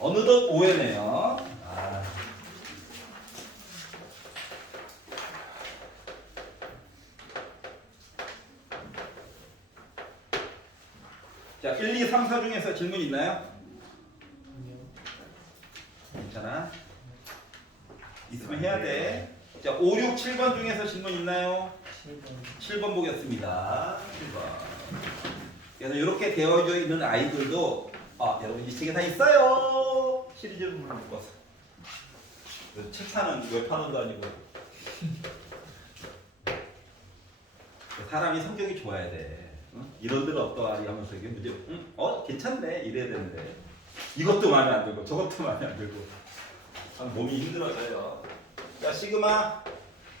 어느덧 오해네요. 아. 자, 1, 2, 3, 4 중에서 질문 있나요? 괜찮아? 있으면 해야 돼. 자, 5, 6, 7번 중에서 질문 있나요? 7번 보겠습니다. 7번. 그래서 이렇게 되어져 있는 아이들도 여러분 이 책에 다 있어요. 시리즈를 묶어서. 책 사는 웹판원도 아니고. 사람이 성격이 좋아야 돼. 응? 이런 데는 어떠하리 하면서 이게 문제, 괜찮네 이래야 되는데 이것도 마음에 안 들고 저것도 마음에 안 들고 몸이 힘들어져요. 자, 시그마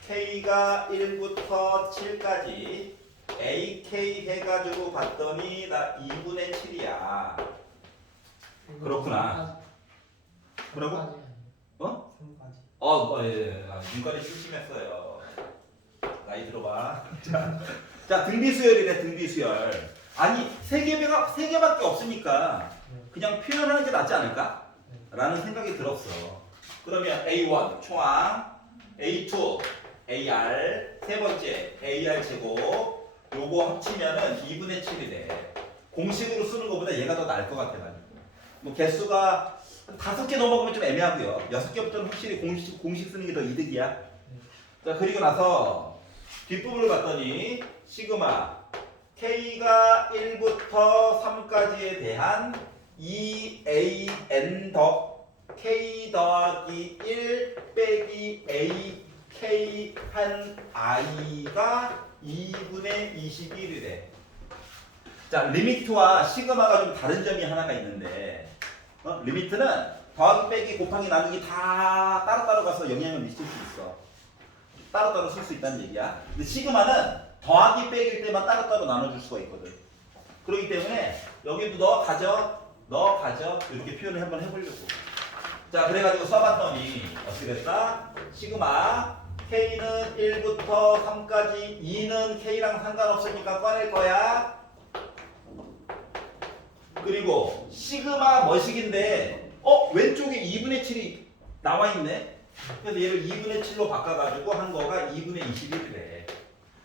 K가 1부터 7까지 AK 해가지고 봤더니 나 2분의 7이야. 그렇구나. 뭐라고? 어? 3까지. 예. 눈깔이 심심했어요. 나이 들어봐. 자, 등비수열이래, 등비수열. 아니, 세 개밖에 없으니까 그냥 표현하는 게 낫지 않을까? 라는 생각이 들었어. 그러면 A1 초항, A2 AR, 세 번째 AR 제곱, 요거 합치면은 2분의 7이래. 공식으로 쓰는 것보다 얘가 더 나을 것 같아가지고. 뭐 개수가 5개 넘어가면 좀 애매하고요. 6개부터는 확실히 공식 쓰는 게 더 이득이야. 자, 그리고 나서 뒷부분을 봤더니 시그마 K가 1부터 3까지에 대한 2AN 더 K 더하기 1 빼기 AK 한 I가 2분의 21이래. 자, 리미트와 시그마가 좀 다른 점이 하나가 있는데 리미트는 더하기 빼기 곱하기 나누기 다 따로따로 가서 영향을 미칠 수 있어. 따로따로 쓸 수 있다는 얘기야. 근데 시그마는 더하기 빼기일 때만 따로따로 나눠줄 수가 있거든. 그렇기 때문에 여기도 너 가져 이렇게 표현을 한번 해보려고. 자, 그래가지고 써봤더니 어떻게 됐다? 시그마 K는 1부터 3까지 2는 K랑 상관없으니까 꺼낼 거야. 그리고 시그마 머식인데 왼쪽에 2분의 7이 나와 있네. 그래서 얘를 2분의 7로 바꿔가지고 한 거가 2분의 21이래.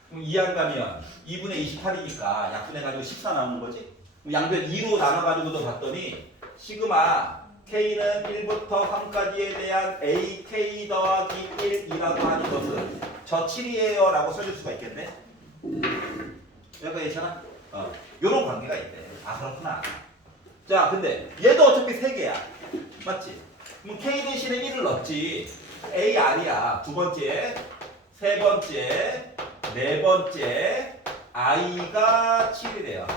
그럼 2 안 가면 2분의 28이니까 약분해가지고 14 나오는 거지. 그럼 양변 2로 나눠가지고도 봤더니 시그마 K는 1부터 3까지에 대한 AK 더하기 1이라고 하는 것은 저 7이에요 라고 써줄 수가 있겠네. 여기가 괜찮아? 요런 관계가 있대. 아, 그렇구나. 자, 근데 얘도 어차피 3개야. 맞지? 그럼 K 대신에 1을 넣었지. AR이야. 두 번째, 세 번째, 네 번째, I가 7이래요.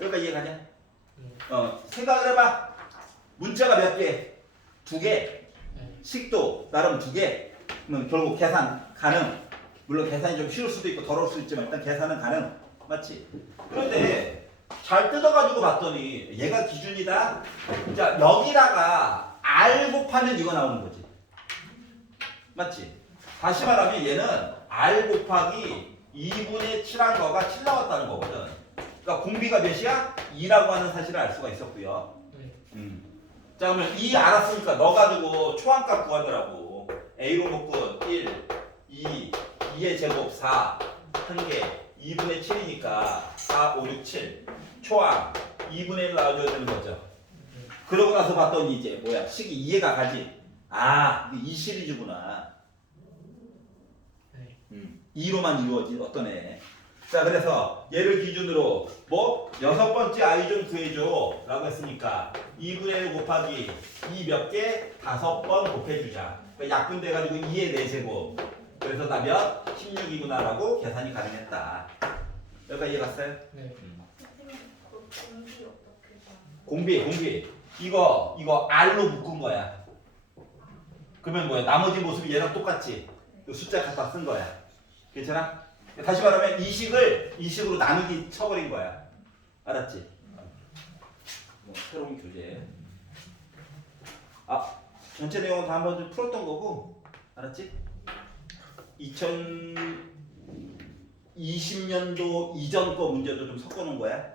여기까지 이해가냐? 생각을 해봐. 문자가 몇 개? 2개. 식도 나름 2개. 그러면 결국 계산 가능. 물론 계산이 좀 쉬울 수도 있고 더러울 수도 있지만 일단 계산은 가능. 맞지? 그런데 잘 뜯어가지고 봤더니 얘가 기준이다. 자, 여기다가 R 곱하면 이거 나오는 거지. 맞지? 다시 말하면 얘는 R 곱하기 2분의 7한 거가 7 나왔다는 거거든. 그러니까 공비가 몇이야? 2라고 하는 사실을 알 수가 있었고요. 자, 그러면 2 알았으니까 넣어가지고 초항값 구하더라고. A로 묶은 1, 2, 2의 제곱 4, 1개, 2분의 7이니까 4, 5, 6, 7. 초항 2분의 1 나와줘야 되는 거죠. 그러고 나서 봤더니 이제 뭐야? 식이 이해가 가지. 아, 이게 이 시리즈구나. 2로만 이루어진 어떤 애. 자, 그래서 얘를 기준으로 뭐 6번째 I 좀 구해줘 라고 했으니까 2분의 1 곱하기 2 몇 개? 5번 곱해주자. 그러니까 약분돼가지고 2의 4제곱. 그래서 나 몇? 16이구나 라고 계산이 가능했다. 여기까지 이해 갔어요? 네. 공비. 이거 R로 묶은 거야. 그러면 뭐야? 나머지 모습이 얘랑 똑같지? 숫자 갖다 쓴 거야. 괜찮아? 다시 말하면 이식으로 나누기 쳐버린 거야. 알았지? 뭐, 새로운 교재. 전체 내용은 다 한번 좀 풀었던 거고. 알았지? 2020년도 이전 거 문제도 좀 섞어놓은 거야.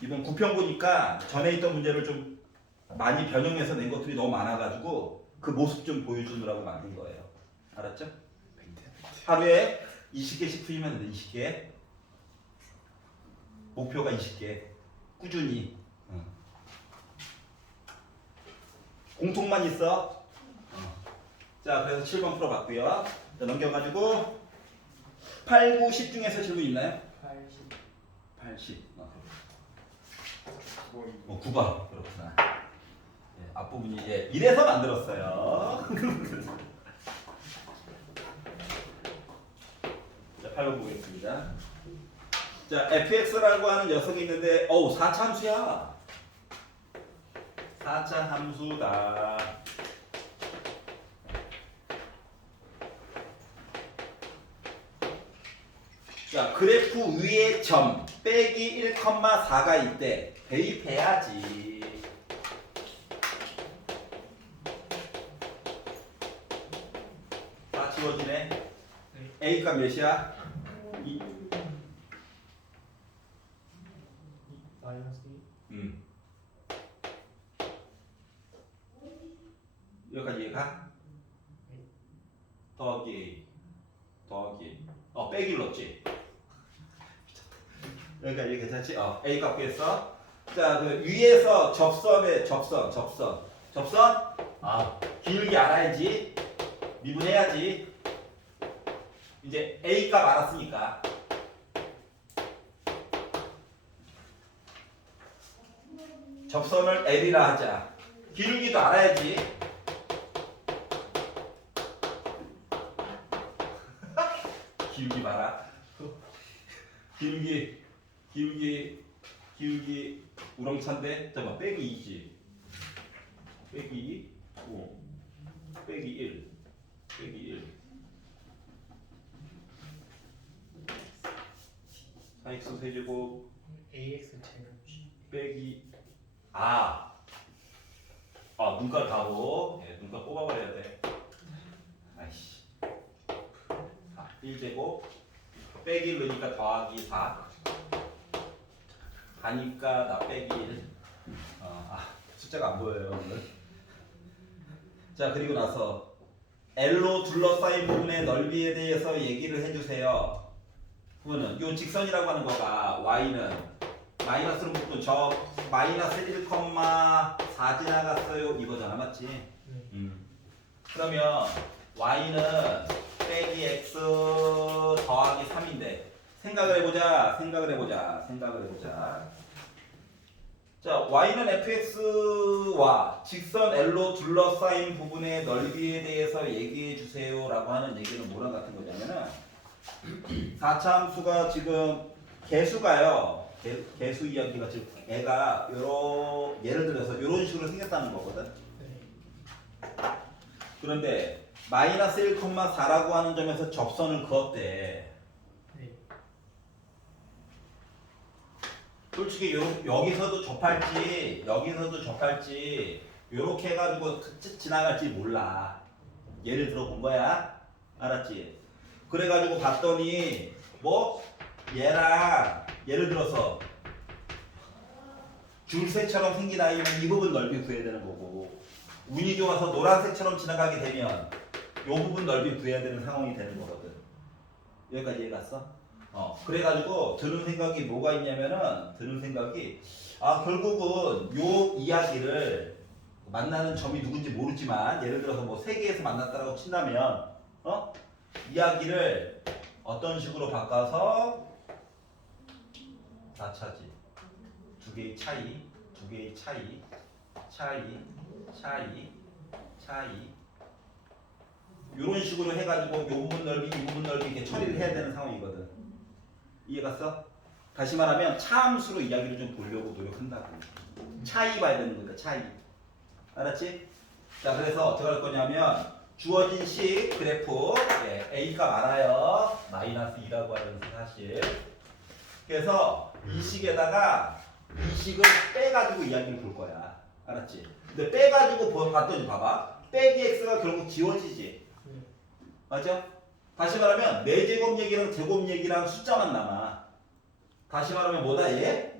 이번 9편 보니까 전에 있던 문제를 좀 많이 변형해서 낸 것들이 너무 많아가지고 그 모습 좀 보여주느라고 만든 거예요. 알았죠? 하루에 20개씩 풀면 돼. 20개. 목표가 20개. 꾸준히. 공통만 있어. 자, 그래서 7번 풀어봤고요. 자, 넘겨가지고 8, 9, 10 중에서 질문 있나요? 80. 80. 9번. 그렇구나. 예, 앞부분이 이래서 만들었어요. 자, 8번 보겠습니다. 자, fx라고 하는 녀석이 있는데, 4차 함수야. 4차 함수다. 자, 그래프 위에 점 빼기 1,4가 있대. 대입해야지. 다 지워지네. A값 몇이야? 2. 마이너스 2. 여기까지 이해가? 더하기 빼기를 넣었지? 여기까지 이해 괜찮지? A 값 구했어. 자, 그 위에서 접선에 접선 길게 알아야지. 미분해야지. 이제 A 값 알았으니까 접선을 L이라 하자. 기울기도 알아야지. 기울기 봐라. 기울기 우렁찬데 잠깐만 빼기 2지. 빼기 5 빼기 1 4x 세제곱 AX 제곱. 빼기 눈깔 가고 눈깔 뽑아버려야 돼. 아이씨. 1제곱 빼기 1 넣으니까 더하기 4 가니까 나 빼기 1 숫자가 안 보여요 오늘. 자, 그리고 나서 L로 둘러싸인 부분의 넓이에 대해서 얘기를 해주세요. 그러면은 요 직선이라고 하는 거가 Y는 마이너스로 묶고 저 마이너스 1,4 지나갔어요 이거잖아, 맞지? 그러면 Y는 빼기 X 더하기 3인데 생각을 해보자. 자, Y는 fx와 직선 L로 둘러싸인 부분의 넓이에 대해서 얘기해 주세요 라고 하는 얘기는 뭐랑 같은 거냐면은 4차 함수가 지금 개수가요. 개수 이야기가 지금 애가 예를 들어서 이런 식으로 생겼다는 거거든. 그런데 마이너스 1,4라고 하는 점에서 접선을 그었대. 솔직히 여기서도 접할지 요렇게 해가지고 지나갈지 몰라. 예를 들어 본 거야. 알았지? 그래가지고 봤더니 뭐 얘랑 예를 들어서 줄새처럼 생긴 아이면 이 부분 넓이 구해야 되는 거고, 운이 좋아서 노란색처럼 지나가게 되면 요 부분 넓이 구해야 되는 상황이 되는 거거든. 여기까지 이해갔어? 그래가지고 드는 생각이 뭐가 있냐면은 결국은 요 이야기를 만나는 점이 누군지 모르지만 예를 들어서 뭐 세계에서 만났다라고 친다면 이야기를 어떤 식으로 바꿔서 4차지 두 개의 차이 이런 식으로 해가지고 요 부분 넓이 이 부분 넓이 이렇게 처리를 해야 되는 상황이거든. 이해갔어? 다시 말하면 차함수로 이야기를 좀 보려고 노력한다고. 차이 봐야 되는 거니까 차이. 알았지? 자, 그래서 어떻게 할 거냐면 주어진 식 그래프 A값 알아요. 마이너스 2라고 하는 사실. 그래서 이 식에다가 이 식을 빼가지고 이야기를 볼 거야. 알았지? 근데 빼가지고 봤더니 봐봐. 빼기 x가 결국 지워지지. 맞죠? 다시 말하면 4제곱 얘기랑 제곱 얘기랑 숫자만 남아. 다시 말하면 뭐다 얘?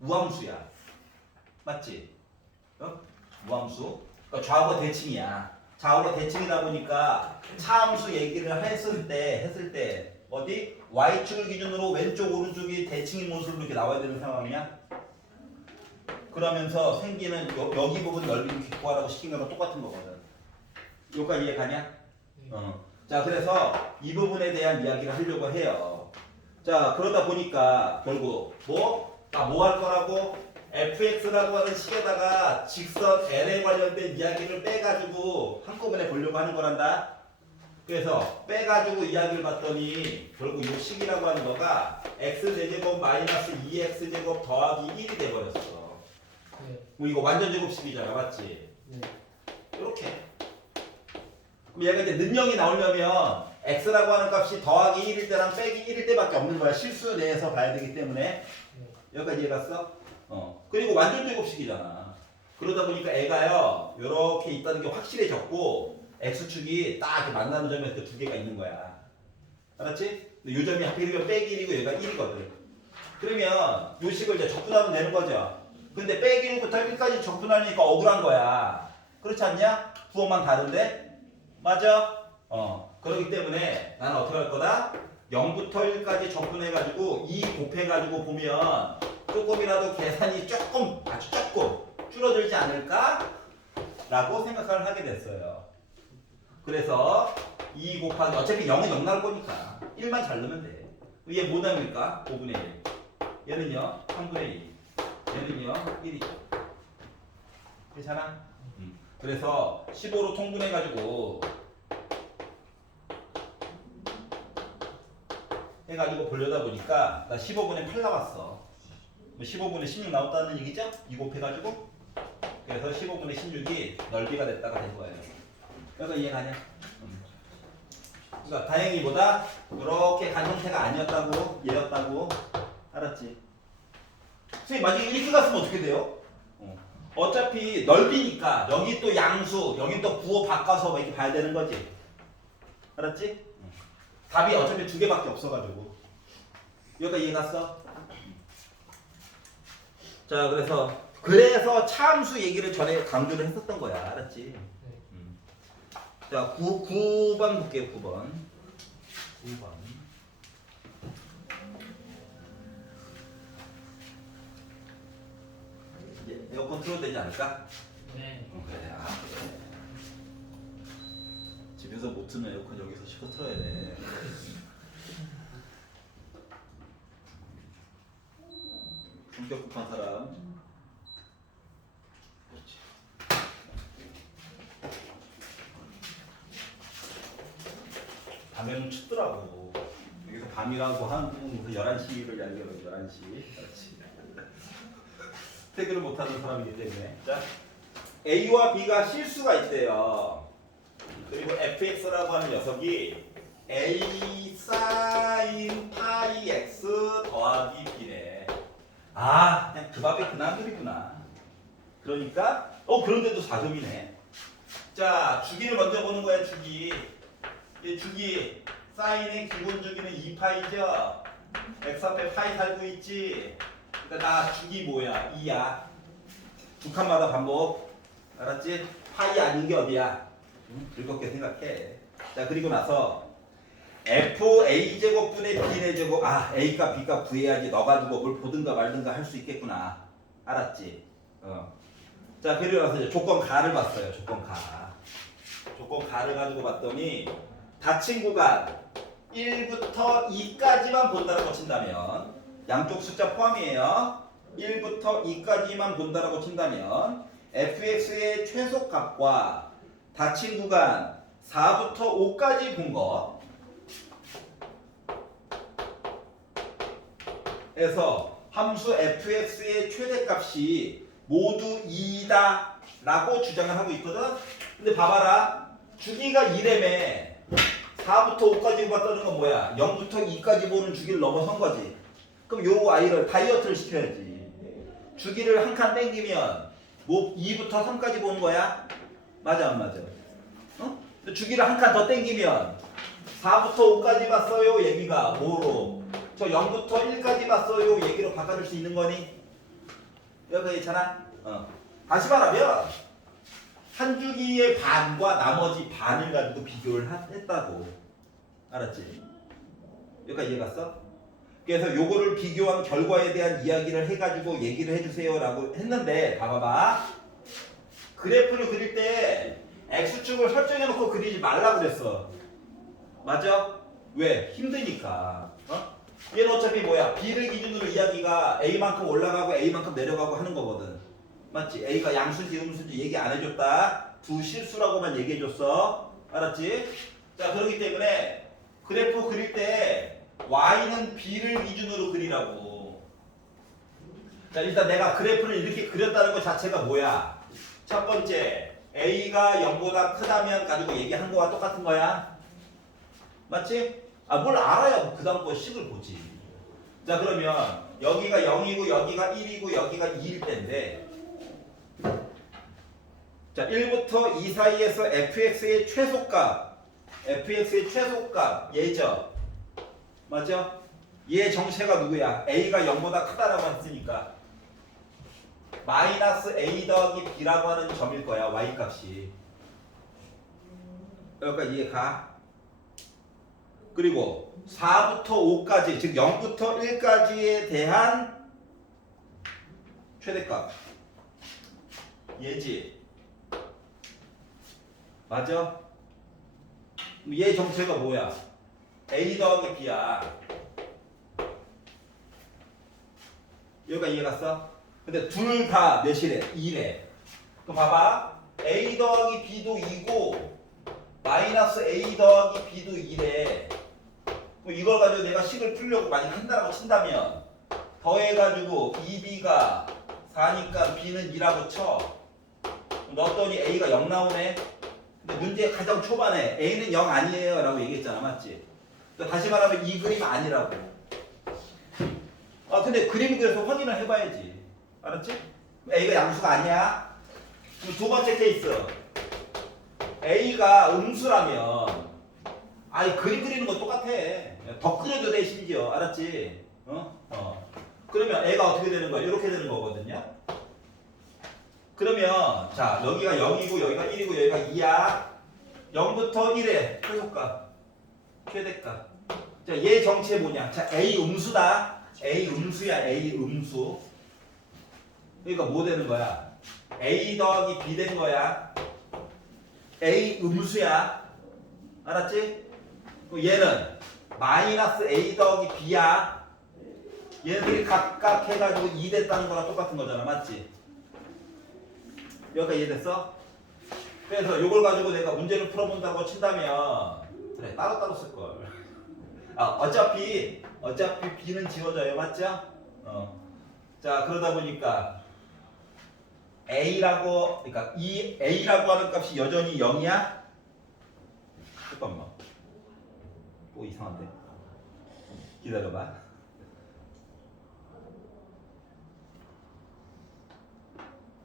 우함수야. 맞지? 무함수. 그러니까 좌우가 대칭이야. 좌우가 대칭이다 보니까 차함수 얘기를 했을 때 어디 y축을 기준으로 왼쪽 오른쪽이 대칭인 모습으로 이렇게 나와야 되는 상황이야. 그러면서 생기는 여기 부분 넓이를 기구하라고 시킨 거랑 똑같은 거거든. 여기까지 이해가냐? 자, 그래서 이 부분에 대한 이야기를 하려고 해요. 자, 그러다 보니까 결국 뭐 할 거라고? fx라고 하는 식에다가 직선 l에 관련된 이야기를 빼가지고 한꺼번에 보려고 하는 거란다. 그래서 빼가지고 이야기를 봤더니 결국 이 식이라고 하는 거가 x제곱 마이너스 2x제곱 더하기 1이 돼버렸어. 네. 뭐 이거 완전 제곱식이잖아, 맞지? 네. 이렇게. 그럼 얘가 이제 능형이 나오려면 x라고 하는 값이 더하기 1일 때랑 빼기 1일 때밖에 없는 거야. 실수 내에서 봐야 되기 때문에. 네. 여기까지 이해갔어? 그리고 완전 제곱식이잖아. 그러다 보니까 애가요, 요렇게 있다는 게 확실해졌고 x축이 딱 이렇게 만나는 점에 두 개가 있는 거야. 알았지? 근데 요 점이 하필이면 빼기 1이고 얘가 1이거든. 그러면 요 식을 이제 적분하면 되는 거죠. 근데 빼기 1부터 1까지 적분하니까 억울한 거야. 그렇지 않냐? 부호만 다른데? 맞아? 그렇기 때문에 나는 어떻게 할 거다? 0부터 1까지 적분해가지고 2 곱해가지고 보면 조금이라도 계산이 아주 조금 줄어들지 않을까? 라고 생각을 하게 됐어요. 그래서 2 곱하기 어차피 0은 0 나올 거니까 1만 잘 넣으면 돼. 얘 뭐 나옵니까? 5분의 1. 얘는요? 3분의 2. 얘는요? 1이죠. 괜찮아? 그래서 15로 통분해가지고 해가지고 보려다 보니까 나 15분의 8 나왔어. 15분의 16 나왔다는 얘기죠? 2 곱해가지고. 그래서 15분의 16이 넓이가 됐다가 된 거예요. 그래서 이해가냐? 그러니까 다행히보다 이렇게 간 형태가 아니었다고 얘였다고 알았지? 선생님 만약에 이렇게 갔으면 어떻게 돼요? 어차피 넓이니까 여기 또 양수, 여기 또 부호 바꿔서 이렇게 봐야 되는 거지. 알았지? 답이 어차피 두 개밖에 없어가지고. 여기가 이해갔어? 자, 그래서 차함수 얘기를 전에 강조를 했었던 거야. 알았지? 자, 9번 볼게요. 9번. 에어컨 틀어도 되지 않을까? 네. 그래. 그래. 집에서 못 트는 에어컨 여기서 실컷 틀어야 돼. 성격 급한 사람. 그렇지. 밤에는 춥더라고. 여기서 밤이라고 하는 그 11시를 이야기하는 11시. 그렇지. 퇴근을 못하는 사람이기 때문에. 자, A와 B가 실수가 있대요. 그리고 fx라고 하는 녀석이 a sin 파이 x 더하기 b래. 아, 그냥 그 밥에 그 남들이구나. 그러니까 그런데도 4점이네. 자, 주기를 먼저 보는 거야. 주기. 이 주기 사인의 기본 주기는 2파이죠. x 앞에 파이 살고 있지. 그러니까 나 주기 뭐야? 2야. 두 칸마다 반복. 알았지? 파이 아닌 게 어디야? 즐겁게 생각해. 자, 그리고 나서 FA제곱분의 B의 제곱. A값 B값 구해야지. 너가 두고 뭘 보든가 말든가 할 수 있겠구나. 알았지? 자, 그리고 나서 이제 조건 가를 봤어요. 조건 가를 가지고 봤더니 닫힌 구간 1부터 2까지만 본다라고 친다면, 양쪽 숫자 포함이에요. 1부터 2까지만 본다라고 친다면 fx의 최소값과 닫힌 구간 4부터 5까지 본 거 에서 함수 fx의 최대값이 모두 2다 라고 주장을 하고 있거든. 근데 봐봐라, 주기가 2래매 4부터 5까지 봤다는 건 뭐야? 0부터 2까지 보는 주기를 넘어선 거지. 그럼 요 아이를 다이어트를 시켜야지. 주기를 한 칸 땡기면 뭐 2부터 3까지 보는 거야? 맞아 안 맞아? 주기를 한 칸 더 땡기면 4부터 5까지 봤어요 얘기가 뭐로? 저 0부터 1까지 봤어요 얘기로 바꿔줄 수 있는 거니? 여기 괜찮아? 다시 말하면 한 주기의 반과 나머지 반을 가지고 비교를 했다고. 알았지? 여기까지 이해 갔어? 그래서 요거를 비교한 결과에 대한 이야기를 해가지고 얘기를 해주세요 라고 했는데 봐봐봐. 그래프를 그릴 때 X축을 설정해놓고 그리지 말라고 그랬어. 맞아? 왜? 힘드니까. 어? 얘는 어차피 뭐야? B를 기준으로 이야기가 A만큼 올라가고 A만큼 내려가고 하는 거거든. 맞지? A가 양수인지 음수인지 얘기 안 해줬다. 두 실수라고만 얘기해줬어. 알았지? 자, 그렇기 때문에 그래프 그릴 때 Y는 B를 기준으로 그리라고. 자, 일단 내가 그래프를 이렇게 그렸다는 것 자체가 뭐야? 첫 번째, A가 0보다 크다면 가지고 얘기한 거와 똑같은 거야. 맞지? 아, 뭘 알아야 그 다음 거 식을 보지. 자, 그러면 여기가 0이고 여기가 1이고 여기가 2일 텐데, 자, 1부터 2 사이에서 fx의 최소값, fx의 최소값 얘죠. 맞죠? 얘 정체가 누구야? a가 0보다 크다라고 했으니까 마이너스 a 더하기 b라고 하는 점일 거야. y 값이. 여기까지 이해가? 그리고 4부터 5까지, 즉 0부터 1까지에 대한 최대값 얘지. 맞아? 얘 정체가 뭐야? a 더하기 b야. 여기가 이해 갔어? 근데 둘 다 몇이래? 2래. 그럼 봐봐. a 더하기 b도 2고 마이너스 a 더하기 b도 2래. 그럼 이걸 가지고 내가 식을 풀려고 만약 한다고 친다면 더해가지고 2b가 4니까 b는 2라고 쳐. 넣었더니 a가 0 나오네. 근데 문제 가장 초반에 a는 0 아니에요 라고 얘기했잖아. 맞지? 그러니까 다시 말하면 이 그림 아니라고. 아 근데 그림 그려서 확인을 해봐야지. 알았지? a가 양수가 아니야. 그럼 두 번째 케이스 a가 음수라면 아니 그림 그리는 거 똑같아. 더 그려도 돼 심지어. 알았지? 그러면 a가 어떻게 되는 거야? 이렇게 되는 거거든요. 그러면 자 여기가 0이고 여기가 1이고 여기가 2야. 0부터 1에 최소값 최대값. 자 얘 정체 뭐냐? 자 a 음수다. a 음수야. a 음수. 그러니까 뭐 되는 거야? a 더하기 b 된 거야. a 음수야. 알았지? 그럼 얘는 마이너스 a 더하기 b야. 얘네들이 각각 해가지고 2 됐다는 거랑 똑같은 거잖아. 맞지? 여기가 이해됐어? 그래서 이걸 가지고 내가 문제를 풀어본다고 친다면 그래 따로따로 쓸걸. 아 어차피 b는 지워져요. 맞죠? 자 그러다 보니까 a라고 그러니까 이 a라고 하는 값이 여전히 0이야? 잠깐만 뭐 이상한데? 기다려봐.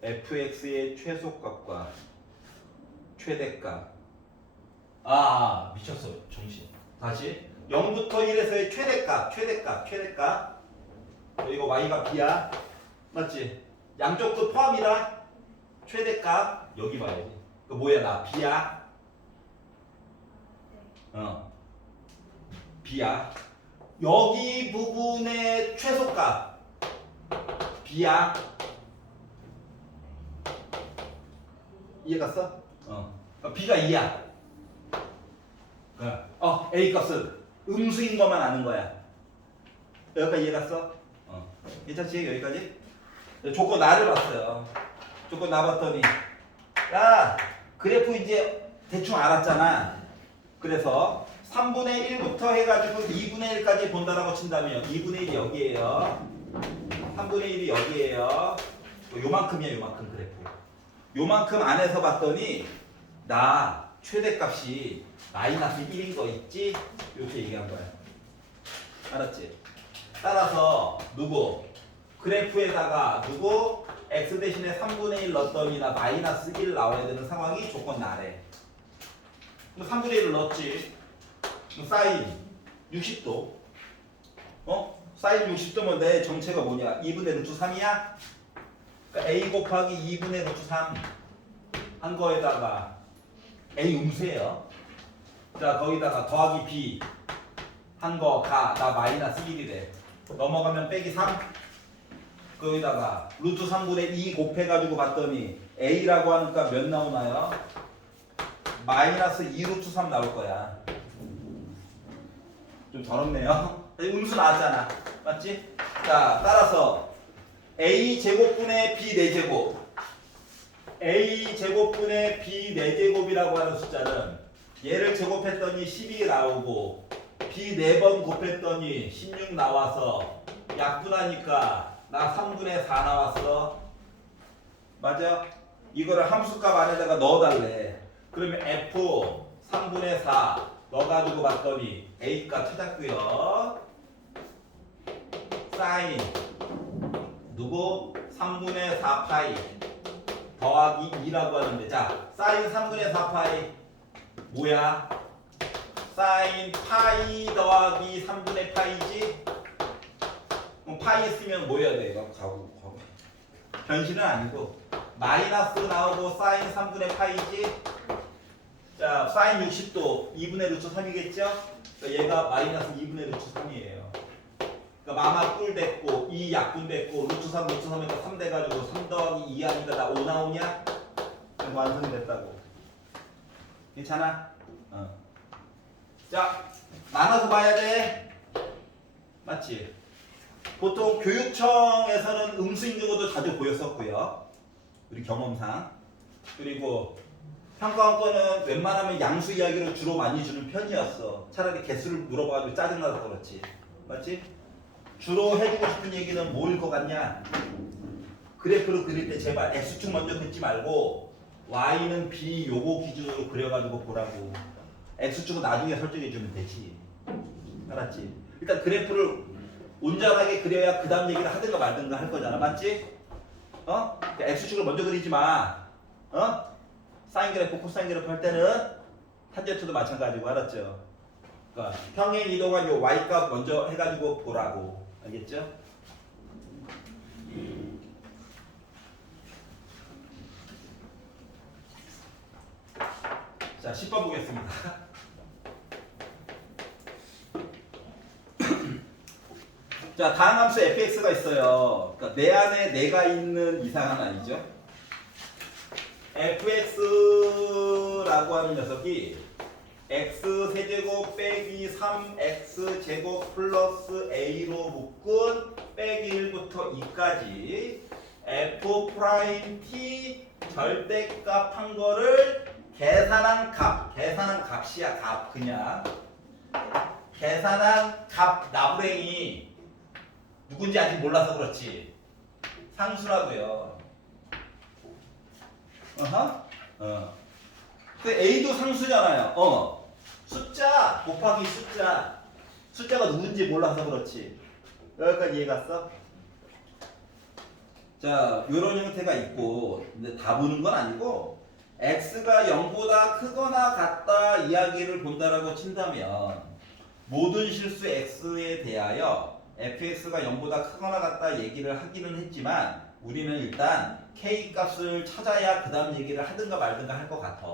fx의 최소값과 최대값. 아 미쳤어 정신. 다시 0부터 1에서의 최대값. 이거 y가 b야. 맞지? 양쪽도 포함이라 최대값 여기 봐야지. 그 뭐야 나 b야. b야. 여기 부분의 최소값 b야. 이해 갔어? b가 2야. a 값은 음수인 것만 아는 거야. 여기까지 이해 갔어? 괜찮지? 여기까지? 조건 나를 봤어요. 조건 나봤더니 야 그래프 이제 대충 알았잖아. 그래서 3분의 1부터 해가지고 2분의 1까지 본다라고 친다면 2분의 1이 여기에요. 3분의 1이 여기에요. 요만큼이야 요만큼 그래프. 요만큼 안에서 봤더니 나 최대값이 마이너스 1인 거 있지? 이렇게 얘기한 거야. 알았지? 따라서 누구? 그래프에다가 누구? x 대신에 3분의 1 넣었더니 나 마이너스 1 나와야 되는 상황이 조건 나래. 3분의 1을 넣었지. 사인 60도. 사인 60도면 내 정체가 뭐냐? 2분의 루트 3이야? 그러니까 a 곱하기 2분의 루트 3 한 거에다가 A 음수예요. 자 거기다가 더하기 B 한 거 가 나 마이너스 1이래. 넘어가면 빼기 3. 거기다가 루트 3분의 2 곱해가지고 봤더니 A라고 하니까 몇 나오나요? 마이너스 2 루트 3 나올 거야. 좀 더럽네요. 음수 나왔잖아. 맞지? 자 따라서 A 제곱분의 B 4제곱 A 제곱분의 B 4제곱이라고 하는 숫자는 얘를 제곱했더니 12 나오고 B 4번 곱했더니 16 나와서 약분하니까 나 3분의 4 나왔어. 맞아? 이거를 함수값 안에다가 넣어달래. 그러면 F 3분의 4 넣어가지고 봤더니 A값 찾았고요. 사인 누구? 3분의 4 파이 더하기 2라고 하는데 자 사인 3분의 4 파이 뭐야? 사인 파이 더하기 3분의 파이지? 그럼 파이 쓰면 뭐 해야 돼? 이거 가고 변신은 아니고 마이너스 나오고 사인 3분의 파이지? 자 사인 60도 2분의 루트 3이겠죠? 그러니까 얘가 마이너스 2분의 루트 3이에요. 그러니까 마마 꿀 됐고 2 약분 됐고 루트 3이니까 3 돼가지고 3 더하기 2 하니까 나 5 나오냐? 그럼 완성이 됐다고. 괜찮아? 자 나눠서 봐야 돼. 맞지? 보통 교육청에서는 음수인 경우도 자주 보였었고요. 우리 경험상. 그리고 평가원권은 웬만하면 양수 이야기를 주로 많이 주는 편이었어. 차라리 개수를 물어봐가지고 짜증나서 그렇지. 맞지? 주로 해주고 싶은 얘기는 뭐일 것 같냐? 그래프를 그릴 때 제발 X축 먼저 긋지 말고 Y는 B 요거 기준으로 그려가지고 보라고. X축은 나중에 설정해주면 되지. 알았지? 일단 그래프를 온전하게 그려야 그 다음 얘기를 하든가 말든가 할 거잖아. 맞지? 그러니까 X축을 먼저 그리지 마. 사인 그래프, 코사인 그래프 할 때는 탄젠트도 마찬가지고. 알았죠? 그러니까 평행 이동한 요 Y값 먼저 해가지고 보라고. 알겠죠? 자, 10번 보겠습니다. 자, 다음 함수 fx가 있어요. 그러니까 내 안에 내가 있는 이상한 아니죠? fx라고 하는 녀석이 x 세제곱 빼기 3x 제곱 플러스 a로 묶은 빼기 1부터 2까지 f 프라임 t 절대값 한 거를 계산한 값이야. 값 그냥 계산한 값 나부랭이 누군지 아직 몰라서 그렇지. 상수라고요. 그 A도 상수잖아요. 숫자 곱하기 숫자가 누군지 몰라서 그렇지. 여기까지 이해 갔어? 자, 요런 형태가 있고, 근데 다 보는 건 아니고 x가 0보다 크거나 같다 이야기를 본다라고 친다면 모든 실수 x에 대하여 fx가 0보다 크거나 같다 얘기를 하기는 했지만 우리는 일단 k 값을 찾아야 그 다음 얘기를 하든가 말든가 할 것 같아.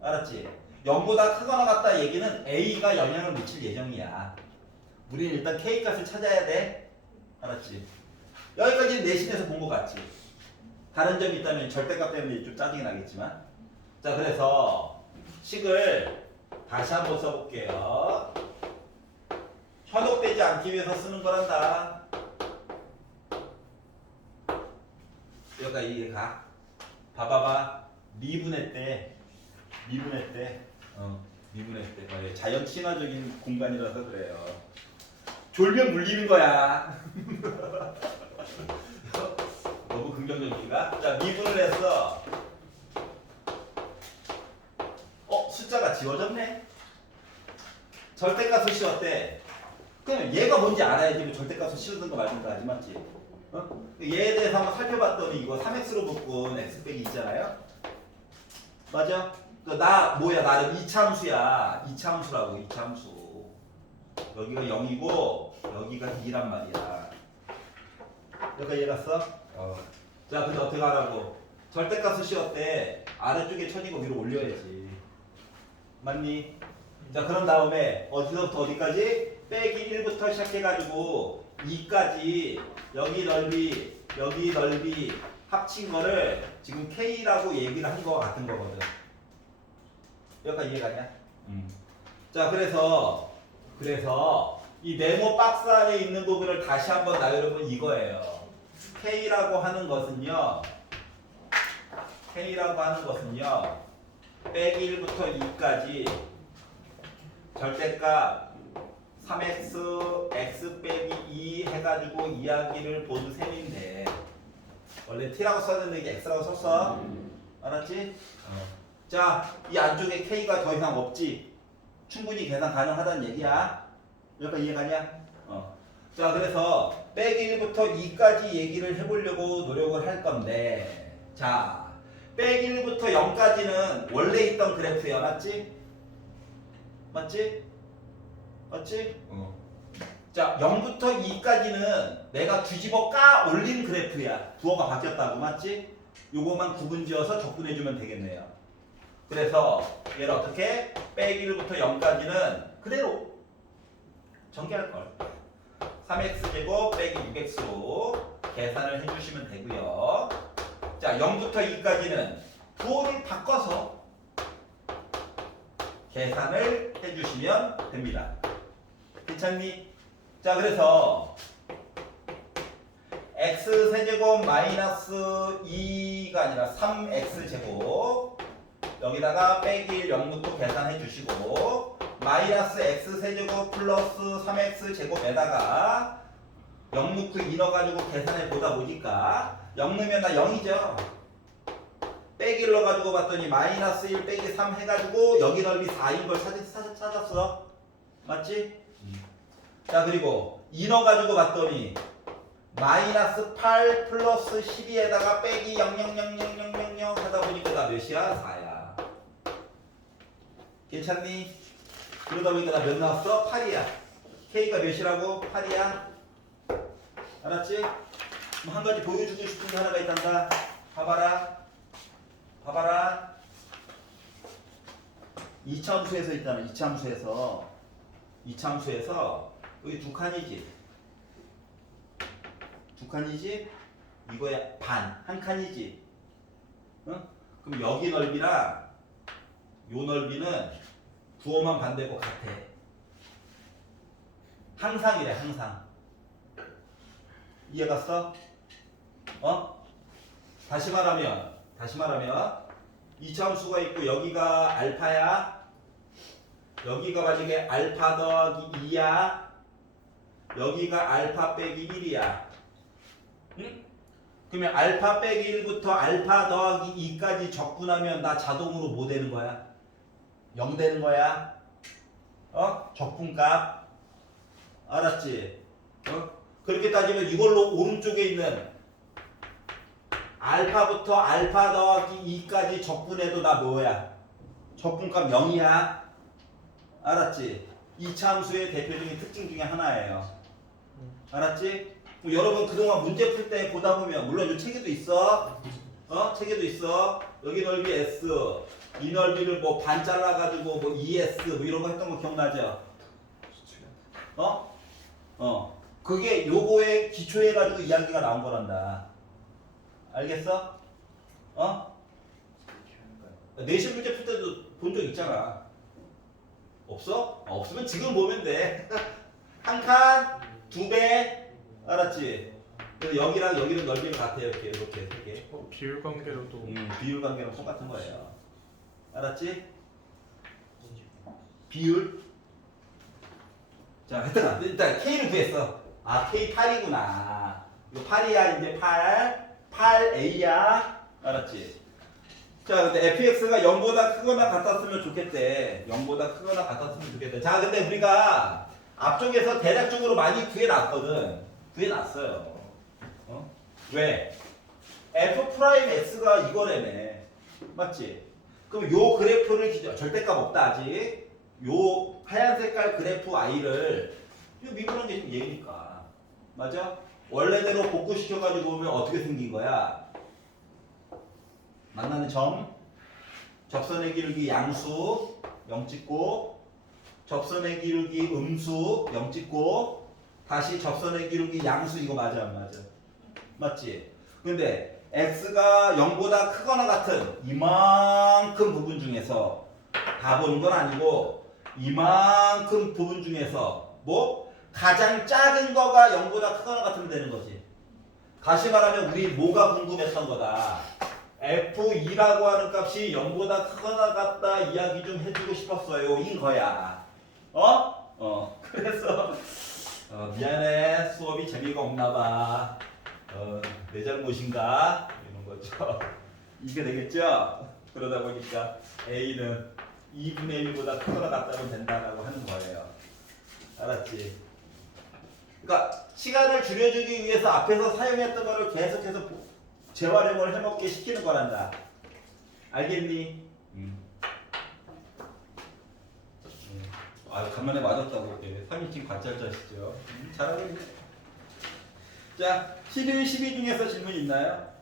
알았지? 0보다 크거나 같다 얘기는 a가 영향을 미칠 예정이야. 우리는 일단 k 값을 찾아야 돼. 알았지? 여기까지는 내신에서 본 것 같지? 다른 점이 있다면 절대값 때문에 좀 짜증이 나겠지만. 자, 그래서 식을 다시 한번 써볼게요. 현혹되지 않기 위해서 쓰는 거란다. 여기까지 이해가? 봐봐봐. 미분의 때 자연 친화적인 공간이라서 그래요. 졸면 물리는 거야. 너무 긍정적인가? 자, 미분을 했어. 숫자가 지워졌네? 절대값을 씌웠대. 그러면 얘가 뭔지 알아야지 뭐 절대값을 씌우든가 말든가 하지. 맞지? 얘에 대해서 한번 살펴봤더니 이거 3x로 묶은 x 빼기 있잖아요? 맞아? 나름 이차함수야. 이차함수라고, 이차함수. 여기가 0이고 여기가 2란 말이야. 여기가 이해 갔어? 자, 근데 어떻게 하라고? 절대값을 씌웠 때 아래쪽에 천이고 위로 올려야지. 맞니? 자, 그런 다음에 어디서부터 어디까지? 빼기 1부터 시작해가지고 2까지 여기 넓이 합친 거를 지금 K라고 얘기를 한 거 같은 거거든. 여기까지 이해가냐? 자, 그래서 이 네모 박스 안에 있는 부분을 다시 한번 나 여러분 이거예요. K라고 하는 것은요. 빼기 1부터 2까지 절대값 3x x 빼기 2 해가지고 이야기를 본 셈인데 원래 t라고 써야되는데 이게 x라고 썼어. 알았지? 자, 이 안쪽에 k가 더 이상 없지. 충분히 계산 가능하다는 얘기야. 여기까지 이해가냐? 자, 그래서 빼기 1부터 2까지 얘기를 해보려고 노력을 할 건데, 자, 빼기 1부터 0까지는 원래 있던 그래프야. 맞지? 맞지? 자, 0부터 2까지는 내가 뒤집어 까 올린 그래프야. 부호가 바뀌었다고. 맞지? 요거만 구분지어서 적분해주면 되겠네요. 그래서 얘를 어떻게? 빼기 1부터 0까지는 그대로 전개할걸. 3x제곱 빼기 6x로 계산을 해주시면 되고요. 자, 0부터 2까지는 부호를 바꿔서 계산을 해주시면 됩니다. 괜찮니? 자, 그래서 x세제곱 마이너스 2가 아니라 3x제곱 여기다가 빼기 1 0 넣고 계산해 주시고 마이너스 x세제곱 플러스 3x제곱에다가 0 넣고 2 넣어가지고 계산해 보다 보니까 0 넣으면 나 0이죠. 빼기 1 넣어가지고 봤더니 마이너스 1 빼기 3 해가지고 여기 넓이 4인 걸 찾았어. 맞지? 자, 그리고 2 넣어가지고 봤더니 마이너스 8 플러스 12에다가 빼기 0000000 하다 보니까 나 몇이야? 4야. 괜찮니? 그러다 보니까 나 몇 나왔어? 8이야. K가 몇이라고? 8이야. 알았지? 그럼 한 가지 보여주고 싶은 게 하나가 있단다. 봐봐라. 2차함수에서 있잖아. 2차함수에서 여기 두 칸이지? 이거야 한 칸이지? 응? 그럼 여기 넓이랑 요 넓이는 부호만 반대고 같아. 항상 이래, 항상. 이해갔어? 다시 말하면 2차함수가 있고 여기가 알파야. 여기가 만약에 알파 더하기 2야. 여기가 알파 빼기 1이야. 응? 그러면 알파 빼기 1부터 알파 더하기 2까지 적분하면 나 자동으로 뭐 되는 거야? 0 되는 거야. 적분값. 알았지? 그렇게 따지면 이걸로 오른쪽에 있는 알파부터 알파 더하기 2까지 적분해도 나 뭐야? 적분값 0이야. 알았지? 2차 함수의 대표적인 특징 중에 하나예요. 알았지? 여러분 그동안 문제 풀 때 보다 보면 물론 이 책에도 있어. 책에도 있어. 여기 넓이 S, 이 넓이를 뭐 반 잘라가지고 뭐 ES 뭐 이런 거 했던 거 기억나죠? 그게 요거에 기초해가지고 이야기가 나온 거란다. 알겠어? 내신 문제 풀 때도 본 적 있잖아. 없어? 없으면 지금 보면 돼. 한 칸, 2배. 알았지? 그래서 여기랑 여기는 넓이가 같아요. 이렇게 세 개. 비율 관계로도 비율 관계랑 똑같은 거예요. 알았지? 비율. 자, 하여튼 일단 K를 구했어. 아, K 8이구나. 이거 8이야. 이제 8A야. 알았지? 자, 근데 fx가 0보다 크거나 같았으면 좋겠대. 0보다 크거나 같았으면 좋겠대. 자, 근데 우리가 앞쪽에서 대략적으로 많이 구해놨거든. 구해놨어요. 왜? f'x가 이거라며. 맞지? 그럼 요 그래프를 절대값 없다 아직. 요 하얀 색깔 그래프 i를 요 미분한 게 지금 얘니까. 맞아? 원래대로 복구시켜가지고 보면 어떻게 생긴 거야? 만나는 점, 접선의 기울기 양수 0 찍고, 접선의 기울기 음수 0 찍고, 다시 접선의 기울기 양수. 이거 맞아 안 맞아? 맞지? 근데 x가 0보다 크거나 같은 이만큼 부분 중에서 다 보는 건 아니고, 이만큼 부분 중에서 뭐 가장 작은 거가 0보다 크거나 같으면 되는 거지. 다시 말하면 우리 뭐가 궁금했던 거다. f2라고 하는 값이 0보다 크거나 같다 이야기 좀 해주고 싶었어요. 인 거야. 그래서 미안해. 수업이 재미가 없나 봐. 내 잘못인가? 이런 거죠. 이게 되겠죠? 그러다 보니까 a는 2분의 1보다 크거나 같다면 된다라고 하는 거예요. 알았지? 그러니까 시간을 줄여주기 위해서 앞에서 사용했던 거를 계속해서 재활용을 해먹게 시키는 거란다. 알겠니? 아, 간만에 맞았다고. 3인칭 관찰자시죠. 잘하고 있네. 자, 11, 12 중에서 질문 있나요?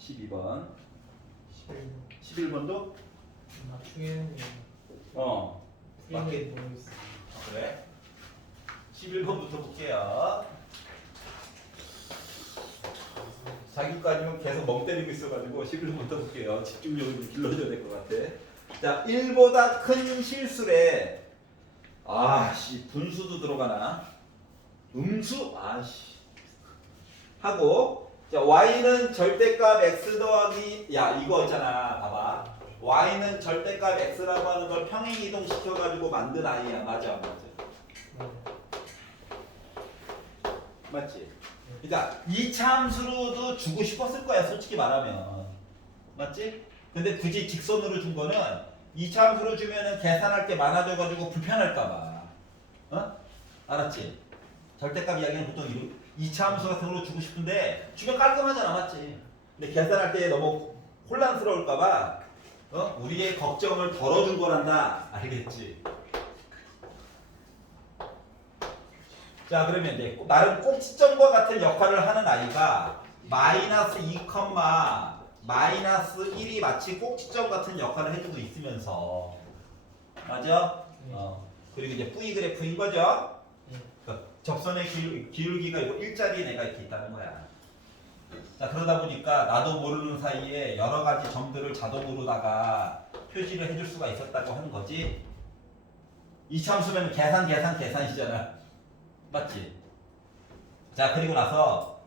12번. 11번도? 맞추겠는데 맞게. 모르겠어. 그래? 11번부터 볼게요. 자기까지는 계속 멍 때리고 있어가지고 11번부터 볼게요. 집중력을 좀 길러줘야 될 것 같아. 자, 1보다 큰 실수래. 아씨, 분수도 들어가나? 음수? 아씨. 하고, 자, y는 절대값 x 더하기, 야, 이거 있잖아. 봐봐. y는 절대값 x라고 하는 걸 평행 이동시켜가지고 만든 아이야. 맞아, 안 맞아? 맞지? 그러니까 이차 함수로도 주고 싶었을 거야, 솔직히 말하면. 맞지? 근데 굳이 직선으로 준 거는 이차 함수로 주면은 계산할 게 많아져가지고 불편할까봐. 알았지? 절대값 이야기는 보통 이차 함수 같은 걸로 주고 싶은데 주면 깔끔하잖아, 맞지? 근데 계산할 때 너무 혼란스러울까봐 우리의 걱정을 덜어준 거란다. 알겠지? 자, 그러면 이제 나름 꼭지점과 같은 역할을 하는 아이가 마이너스 2, 마이너스 1이 마치 꼭지점 같은 역할을 해주고 있으면서, 맞아? 그리고 이제 V 그래프인 거죠? 그러니까 접선의 기울기가 이거 일자리에 내가 이렇게 있다는 거야. 자, 그러다 보니까 나도 모르는 사이에 여러 가지 점들을 자동으로다가 표시를 해줄 수가 있었다고 하는 거지. 이참수면 계산이잖아. 맞지? 자, 그리고 나서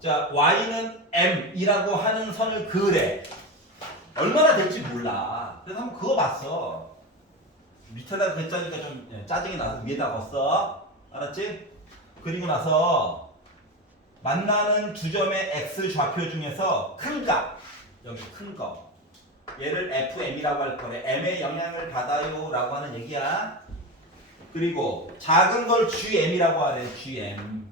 자, y는 m이라고 하는 선을 그으래. 얼마나 될지 몰라. 그래서 한번 그어봤어. 밑에다가 글자니까 좀 짜증이 나서 위에다가 써. 알았지? 그리고 나서 만나는 두 점의 x 좌표 중에서 큰 값, 여기 큰 거, 얘를 fm이라고 할 거래. m의 영향을 받아요 라고 하는 얘기야. 그리고 작은 걸 gm이라고 하래. gm.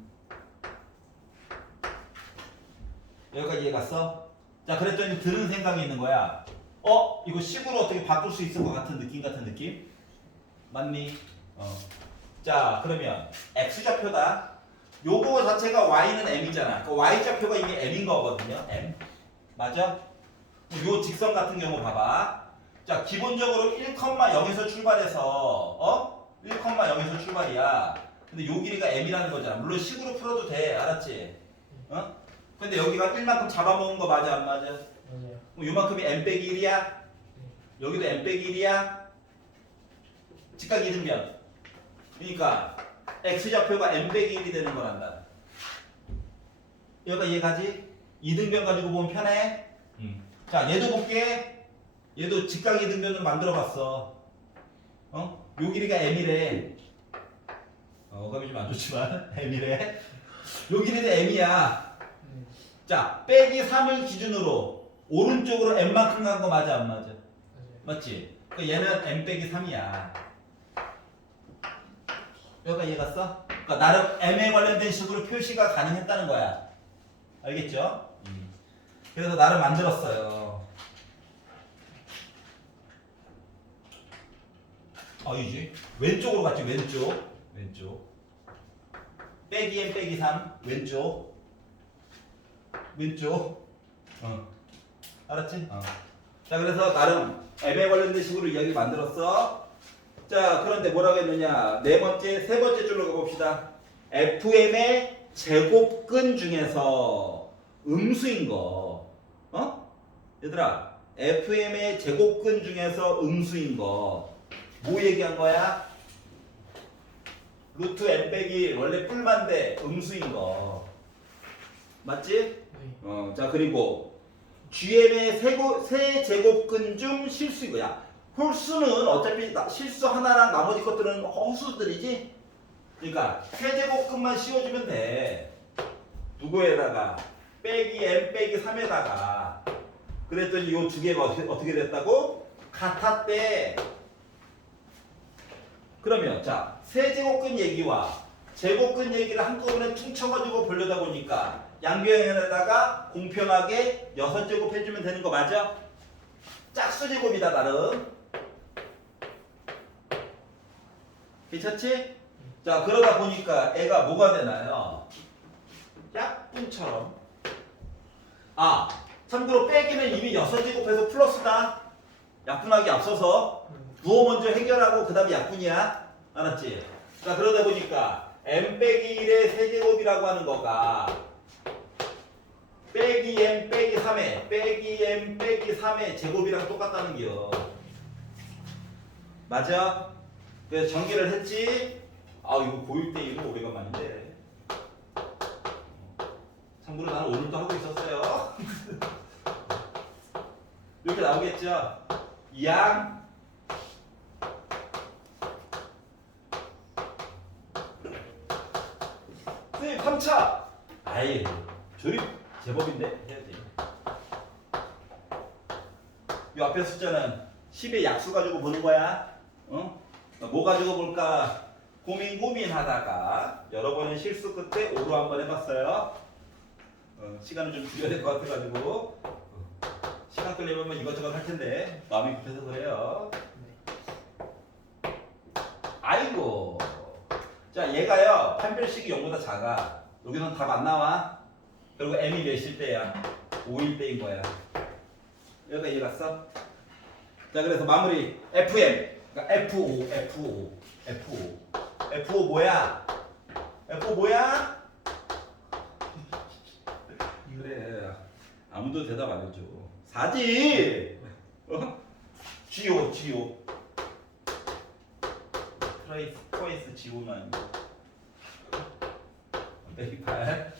여기까지 이해 갔어? 자, 그랬더니 드는 생각이 있는 거야. 이거 식으로 어떻게 바꿀 수 있을 것 같은 느낌? 맞니? 자, 그러면 x좌표다. 요거 자체가 y는 m이잖아. 그 y좌표가 이미 m인 거거든요. m. 맞아? 요 직선 같은 경우 봐봐. 자, 기본적으로 1,0에서 출발해서 1,0에서 출발이야. 근데 요 길이가 m이라는 거잖아. 물론 식으로 풀어도 돼. 알았지? 근데 여기가 1만큼 잡아먹은 거 맞아 안 맞아? 맞아요. 그럼 요만큼이 m 빼기 1이야? 여기도 m 빼기 1이야? 직각 이등변. 그러니까 x좌표가 m 빼기 1이 되는 거란다. 여기가 이해가지? 이등변 가지고 보면 편해? 자, 얘도 볼게. 얘도 직각 이등변을 만들어봤어. 요 길이가 m이래. 어감이 좀 안 좋지만 m이래. 요 길이도 m이야. 자, 빼기 3을 기준으로 오른쪽으로 m만큼 간 거 맞아 안 맞아? 맞아요. 맞지? 그러니까 얘는 m 빼기 3이야. 여기까지 이해 갔어? 그러니까 나름 m에 관련된 식으로 표시가 가능했다는 거야. 알겠죠? 그래서 나름 만들었어요. 이지 왼쪽으로 갔지. 왼쪽 빼기 m 빼기 3 왼쪽 알았지? 자, 그래서 나름 M에 관련된 식으로 이야기 만들었어. 자, 그런데 뭐라고 했느냐? 세 번째 줄로 가봅시다. FM의 제곱근 중에서 음수인 거. 얘들아, FM의 제곱근 중에서 음수인 거. 뭐 얘기한 거야? 루트 M 빼기 원래 뿔만데 음수인 거. 맞지? 네. 자, 그리고 GM의 세 제곱근 중 실수인 거야. 홀수는 어차피 실수 하나랑 나머지 것들은 허수들이지. 그러니까 세 제곱근만 씌워주면 돼. 누구에다가 빼기 M 빼기 3에다가 그랬더니 이 두 개가 어떻게 됐다고? 같았대. 그러면 자, 세제곱근 얘기와 제곱근 얘기를 한꺼번에 퉁쳐가지고 보려다 보니까 양변에다가 공평하게 6제곱 해주면 되는 거 맞아? 짝수제곱이다 나름. 괜찮지? 자, 그러다 보니까 애가 뭐가 되나요? 약분처럼. 참고로 빼기는 이미 6제곱해서 플러스다. 약분하기 앞서서 부호 먼저 해결하고 그 다음에 약분이야. 알았지? 자, 그러다 보니까 m 빼기 1의 세제곱이라고 하는 거가 빼기 m 빼기 3의 빼기 m 빼기 3의 제곱이랑 똑같다는 겨. 맞아? 그래서 전개를 했지? 이거 고1 때 이거 오래간만인데. 참고로 나는 오늘도 하고 있었어요. 이렇게 나오겠죠? 양 선생님 3차 아이 조립 제법인데 해야지. 이 앞에 숫자는 10의 약수 가지고 보는 거야. 뭐 가지고 볼까 고민하다가 여러 번의 실수 끝에 5로 한번 해봤어요. 시간을 좀 줄여야 될 것 같아가지고 시간 끌려면 이것저것 할 텐데 마음이 급해서 그래요. 아이고. 자, 얘가요 판별식이 0보다 작아. 여기서는 답 안 나와. 그리고 m이 몇일 때야? 5일 때인 거야. 여기가 이해 갔어? 자, 그래서 마무리 FM. 그러니까 F5 뭐야? F5 뭐야? 그래. 아무도 대답 안 해줘. 4지. GO. 트와이스 GO만. 빼기 8.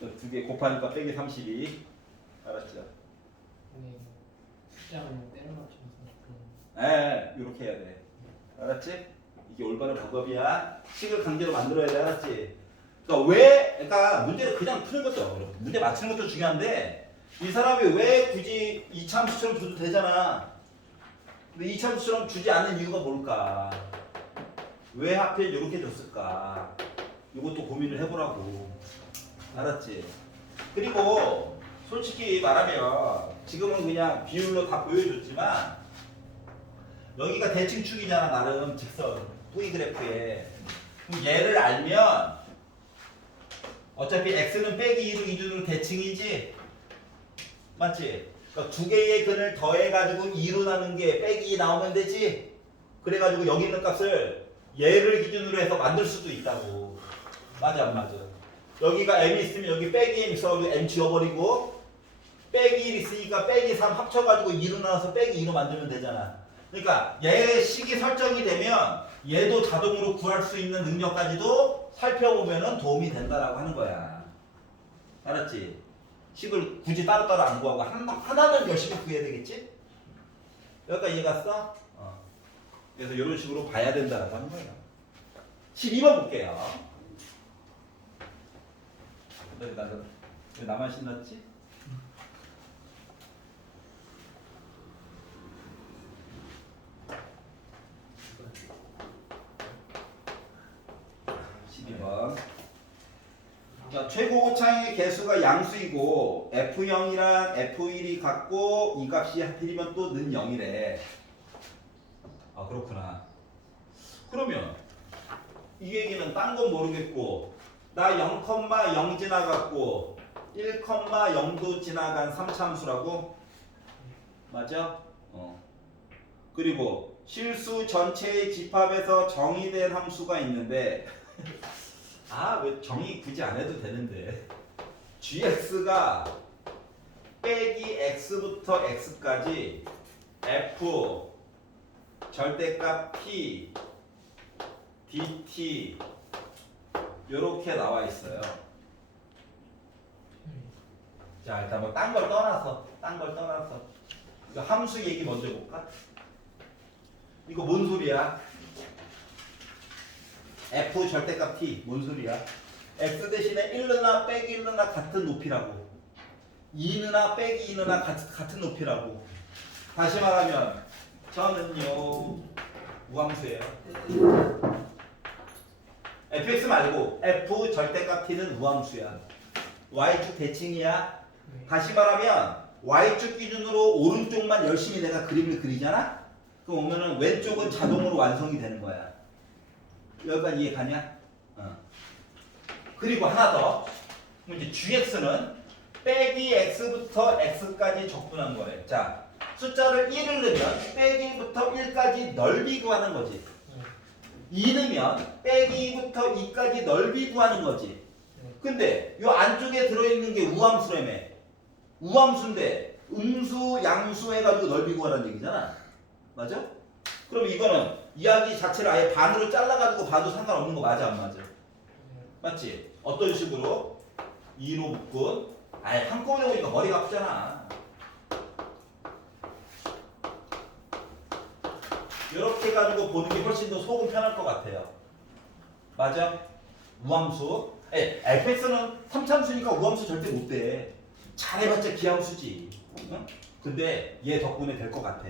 두 개 곱하니까 빼기 32. 알았죠? 네. 숫자는 때려 맞춰서 이렇게 해야 돼. 알았지? 이게 올바른 방법이야. 식을 강제로 만들어야 돼. 알았지? 그러니까 문제를 그냥 푸는 것도 어려워. 문제 맞추는 것도 중요한데 이 사람이 왜 굳이 이차함수처럼 줘도 되잖아. 근데 이차함수처럼 주지 않는 이유가 뭘까? 왜 하필 이렇게 줬을까? 이것도 고민을 해보라고. 알았지? 그리고 솔직히 말하면 지금은 그냥 비율로 다 보여줬지만 여기가 대칭축이잖아. 나름 직선 V 그래프에. 그럼 얘를 알면 어차피 x는 빼기 2로 기준으로 대칭이지? 맞지? 그러니까 두 개의 근을 더해가지고 2로 나눈 게 빼기 2 나오면 되지? 그래가지고 여기 있는 값을 얘를 기준으로 해서 만들 수도 있다고. 맞아 안 맞아? 여기가 m이 있으면 여기 빼기 m 있어가지고 m 지워버리고 빼기 1 있으니까 빼기 3 합쳐가지고 2로 나눠서 빼기 2로 만들면 되잖아. 그러니까 얘의 식이 설정이 되면 얘도 자동으로 구할 수 있는 능력까지도 살펴보면 도움이 된다라고 하는 거야. 알았지? 식을 굳이 따로따로 안 구하고 하나는 열심히 구해야 되겠지? 여기까지 이해 갔어? 그래서 이런 식으로 봐야 된다라고 하는 거예요. 12번 볼게요. 왜 나만 신났지? 자, 최고차의 개수가 양수이고 F0이랑 F1이 같고 이 값이 하필이면 또 는 0이래. 그렇구나. 그러면 이 얘기는 딴 건 모르겠고 나 0,0 지나갔고 1,0도 지나간 3차함수라고? 맞아? 그리고 실수 전체의 집합에서 정의된 함수가 있는데 왜 정의 굳이 안 해도 되는데 gx가 빼기 x부터 x까지 f 절대값 p dt 요렇게 나와 있어요. 자, 일단 뭐 딴 걸 떠나서 이거 함수 얘기 먼저 볼까? 이거 뭔 소리야? f 절대값 t 뭔 소리야? x 대신에 1르나 빼기 1르나 같은 높이라고 2르나 빼기 2르나 같은 높이라고. 다시 말하면 저는요 우함수예요. fx 말고 f 절대값 t는 우함수야. y축 대칭이야. 다시 말하면 y축 기준으로 오른쪽만 열심히 내가 그림을 그리잖아? 그럼 오면은 왼쪽은 자동으로 완성이 되는 거야. 여기까지 이해 가냐? 그리고 하나 더. 그럼 이제 gx는 빼기 x부터 x까지 적분한 거래. 자, 숫자를 1을 넣으면 빼기 1부터 1까지 넓이 구하는 거지. 2 넣으면 빼기 2부터 2까지 넓이 구하는 거지. 근데 이 안쪽에 들어있는 게 우함수라며. 우함수인데 음수, 양수 해가지고 넓이 구하라는 얘기잖아. 맞아? 그럼 이거는 이야기 자체를 아예 반으로 잘라가지고 봐도 상관없는 거 맞아 안 맞아? 맞지? 어떤 식으로? 2로 묶은 아예 한꺼번에 보니까 머리가 아프잖아. 이렇게 해가지고 보는 게 훨씬 더 속은 편할 것 같아요. 맞아? 우함수. fx는 3참수니까 우함수 절대 못 돼. 잘해봤자 기함수지. 응? 근데 얘 덕분에 될 것 같아.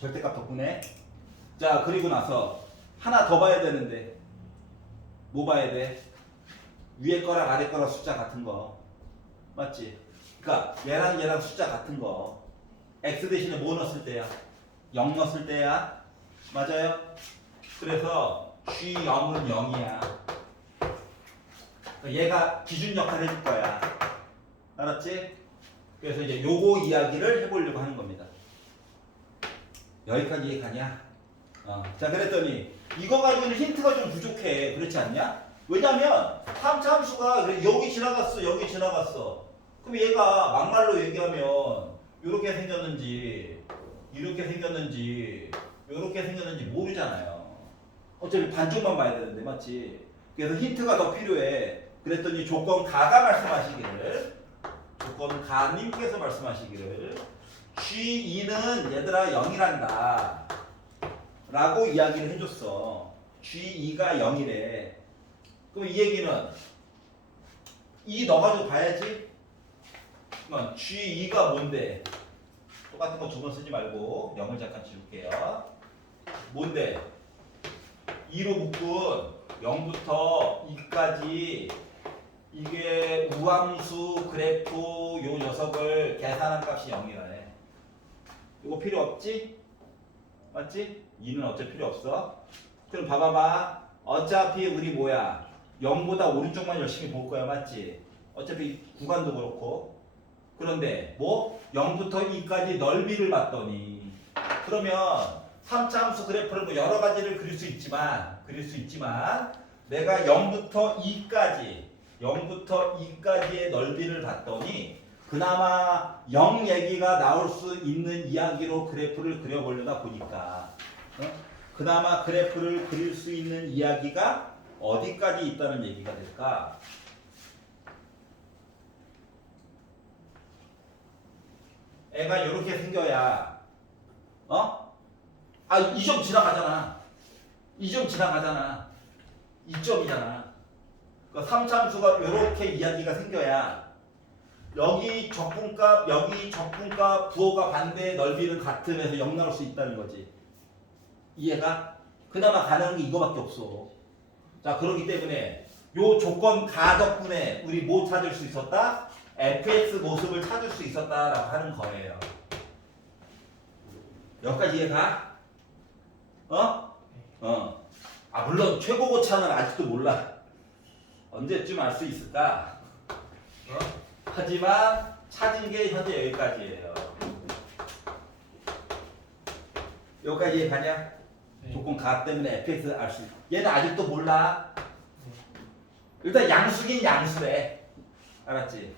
절대값 덕분에. 자, 그리고 나서 하나 더 봐야 되는데 뭐 봐야 돼? 위에 거랑 아래 거랑 숫자 같은 거. 맞지? 그러니까 얘랑 숫자 같은 거. x 대신에 뭐 넣었을 때야? 0 넣었을 때야. 맞아요? 그래서 G0은 0이야. 얘가 기준 역할을 해줄 거야. 알았지? 그래서 이제 요거 이야기를 해보려고 하는 겁니다. 여기까지 이해 가냐? 자, 그랬더니 이거 가지고는 힌트가 좀 부족해. 그렇지 않냐? 왜냐면 3차 함수가 여기 지나갔어, 여기 지나갔어. 그럼 얘가 막말로 얘기하면 이렇게 생겼는지 이렇게 생겼는지 이렇게 생겼는지 모르잖아요. 어차피 반쪽만 봐야 되는데, 맞지? 그래서 힌트가 더 필요해. 그랬더니 조건 가가 말씀하시기를, 조건 가님께서 말씀하시기를 G2는 얘들아 0이란다 라고 이야기를 해줬어. G2가 0이래. 그럼 이 얘기는 2 넣어가지고 봐야지. 그러면 G2가 뭔데? 똑같은 거 두 번 쓰지 말고 0을 잠깐 지울게요. 뭔데? 2로 묶은 0부터 2까지 이게 우함수 그래프 요 녀석을 계산한 값이 0이라네. 이거 필요 없지? 맞지? 2는 어차피 필요 없어. 그럼 봐봐봐. 어차피 우리 뭐야? 0보다 오른쪽만 열심히 볼 거야. 맞지? 어차피 구간도 그렇고. 그런데 뭐? 0부터 2까지 넓이를 봤더니 그러면 3차 함수 그래프를 뭐 여러 가지를 그릴 수 있지만 내가 0부터 2까지의 넓이를 봤더니 그나마 0 얘기가 나올 수 있는 이야기로 그래프를 그려보려다 보니까 그나마 그래프를 그릴 수 있는 이야기가 어디까지 있다는 얘기가 될까? 애가 이렇게 생겨야 이 점 지나가잖아. 2점 지나가잖아. 2점이잖아. 그러니까 3참수가 이렇게 이야기가 생겨야 여기 적분값, 여기 적분값, 부호가 반대의 넓이는 같으면서 0 나올 수 있다는 거지. 이해가? 그나마 가능한 게 이거밖에 없어. 자, 그렇기 때문에 요 조건 가 덕분에 우리 뭐 찾을 수 있었다? fx 모습을 찾을 수 있었다라고 하는 거예요. 여기까지 이해가? 물론 최고 고차는 아직도 몰라. 언제쯤 알 수 있을까? 하지만 찾은 게 현재 여기까지예요. 여기까지 이해가냐? 네. 조건 가 때문에 fx 알 수 있어. 얘는 아직도 몰라. 네. 일단 양수긴 양수래. 알았지?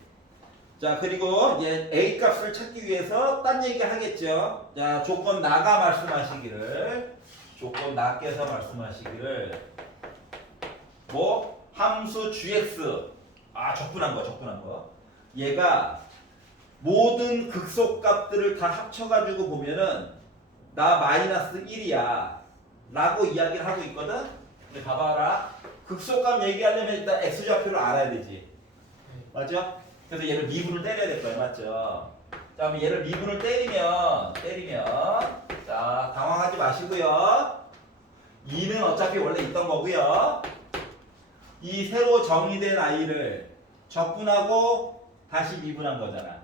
자, 그리고 이제 a 값을 찾기 위해서 딴 얘기 하겠죠. 자, 조건 나가 말씀하시기를, 조건 나께서 말씀하시기를, 뭐 함수 gx, 적분한 거. 얘가 모든 극소값들을 다 합쳐가지고 보면은 나 마이너스 1이야 라고 이야기를 하고 있거든. 근데 봐봐라, 극소값 얘기하려면 일단 x좌표를 알아야 되지. 네. 맞죠? 그래서 얘를 미분을 때려야 될 거야. 맞죠? 자, 그럼 얘를 미분을 때리면 자, 당황하지 마시고요. 2는 어차피 원래 있던 거고요. 이 새로 정의된 i를 적분하고 다시 미분한 거잖아.